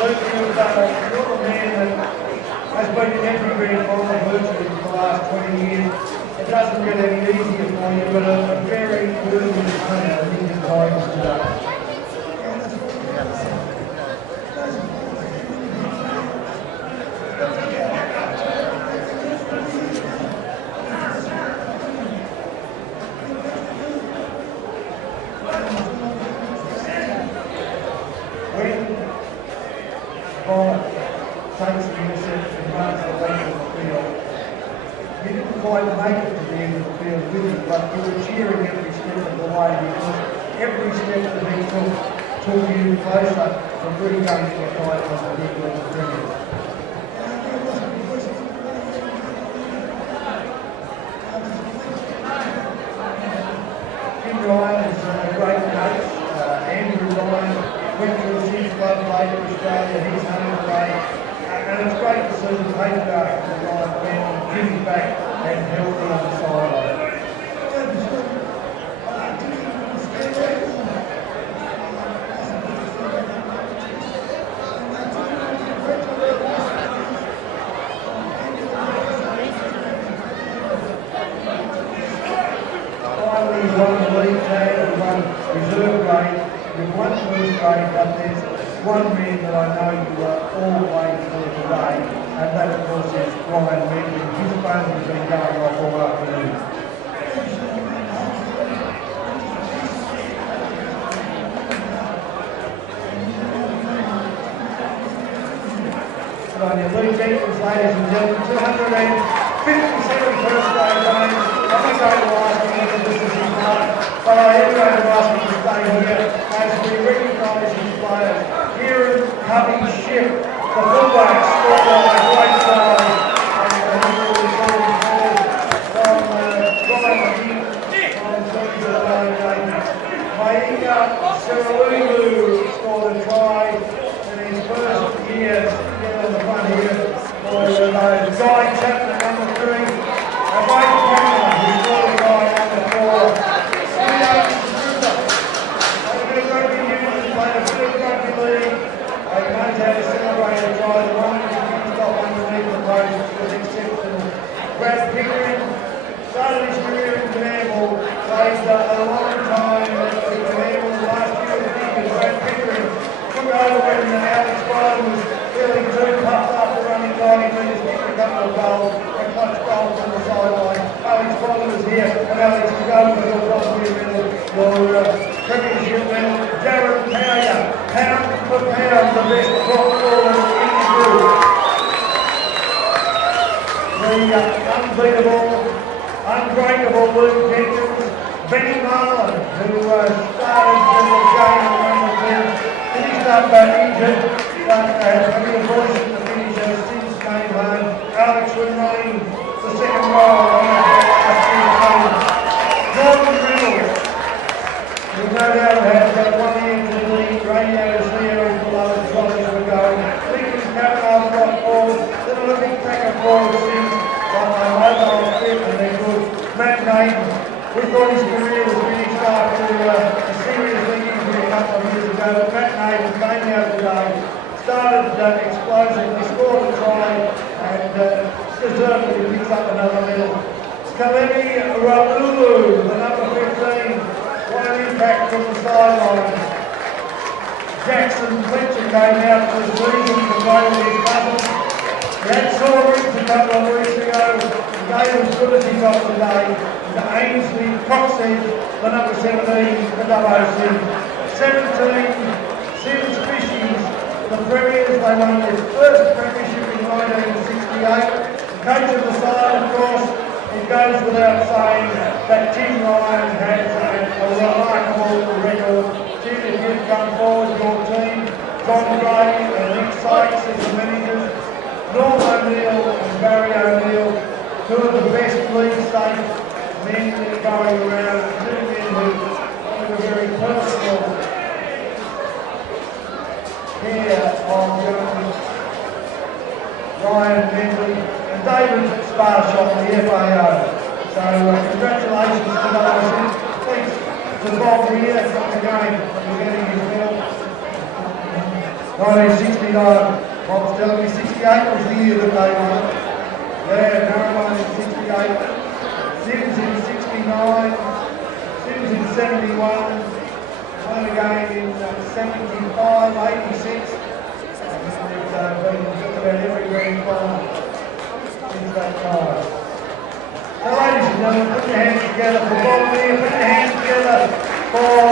Luke, you're the man that has been in every grand final virtually for the last 20 years. It doesn't get any easier for you, but a very worthy opponent of Nyngan Tigers today. When Bob takes the intercept and runs the length of the field, he didn't quite make it to the end of the field with him, but you were cheering every step of the way because every step that he took you closer to regaining the title of the Big League Premier. Jim Ryan is a great coach. Andrew Ryan went to the Cyms club, played for Australia, he's home today. And it's great to see the patriarch of the Ryan family giving back and healthy on the sideline. Finally, he's won the league tag, he's won reserve grade, you've won first grade, but there's one man that I know you are all waiting for today, and that of course is Ryan Nyngan. His phone has been going off all afternoon. on you. Luke Jenkins, ladies and gentlemen, 257 first grade games. I'm not going to ask you whether this is his mark, but I am going to ask you to stay here as we recognise these players. Kieran Cubby Ship, the fullback, scored on a great try. And he will be calling forward from Brian McGee from Cyms. Nyngan scored a try in his first year together in the front here for those. Guy Chapman, number 3. A great Cameron, who scored a try, number 4. A bit of rugby union, played a bit of rugby league. They knows how to celebrate a try. The one who finished off underneath the post was exceptional. Brad Pickering started his career in Canberra, played a long time in Canberra. Last year with Nyngan, Brad Pickering took over when Alex Biden was feeling too puffed after running 90 metres, kicked a couple of goals, a clutch goal from the sideline. Alex Biden was here, and Alex to go for your Bosnia medal, your premiership medal. Darren Powyer, pound for pound, the best prop forward in the group. The unbeatable, unbreakable Luke Jenkins. Benny Marlin, who started the game on number 10, finished up injured, but has been a voice in the finish as Cyms came home. Alex Rain, the second row on last year's team. Jordan Reynolds, who no doubt has one ear to the radios here as below the trolleys were going. Lincoln Kavanagh got forward, then a big cracker forward Cyms on the mobile fit, and they're good. Matt Nyngan. We thought his career was finished after a serious leg injury a couple of years ago, but Matt Nyngan came out today, started explosively, scored a try, and deservedly picks up another medal. Kalemi Raulu, the number 15, what an impact from the sideline. Jackson Fletcher came out for the season to play with his cousins. He had sore ribs a couple of weeks ago, the game was good as he got today. To Ainsley Coxey, the number 17, the double Cyms. 17, Cyms Fishies, the Premiers, they won their first premiership in 1968. The coach of the side, of course, it goes without saying that Tim Ryan has a remarkable record. Tim, if you've come forward, your team, John Gray and Nick Sykes as the managers, Norm O'Neill and Barry O'Neill, two of the best league safe men going around, two men who have a very personal care of Ryan Bentley and David Sparshot, the FAO. So congratulations to those. Thanks to Bob here from the game for getting his medal. 1969, Bob's telling me 68 was the year that they won. Yeah, Narrabeen in 68. Cyms in 69, Cyms in 71, won again in 75, 86, and they've been just about every grand final since that time. So ladies and gentlemen, put your hands together for Bob Lear, put your hands together for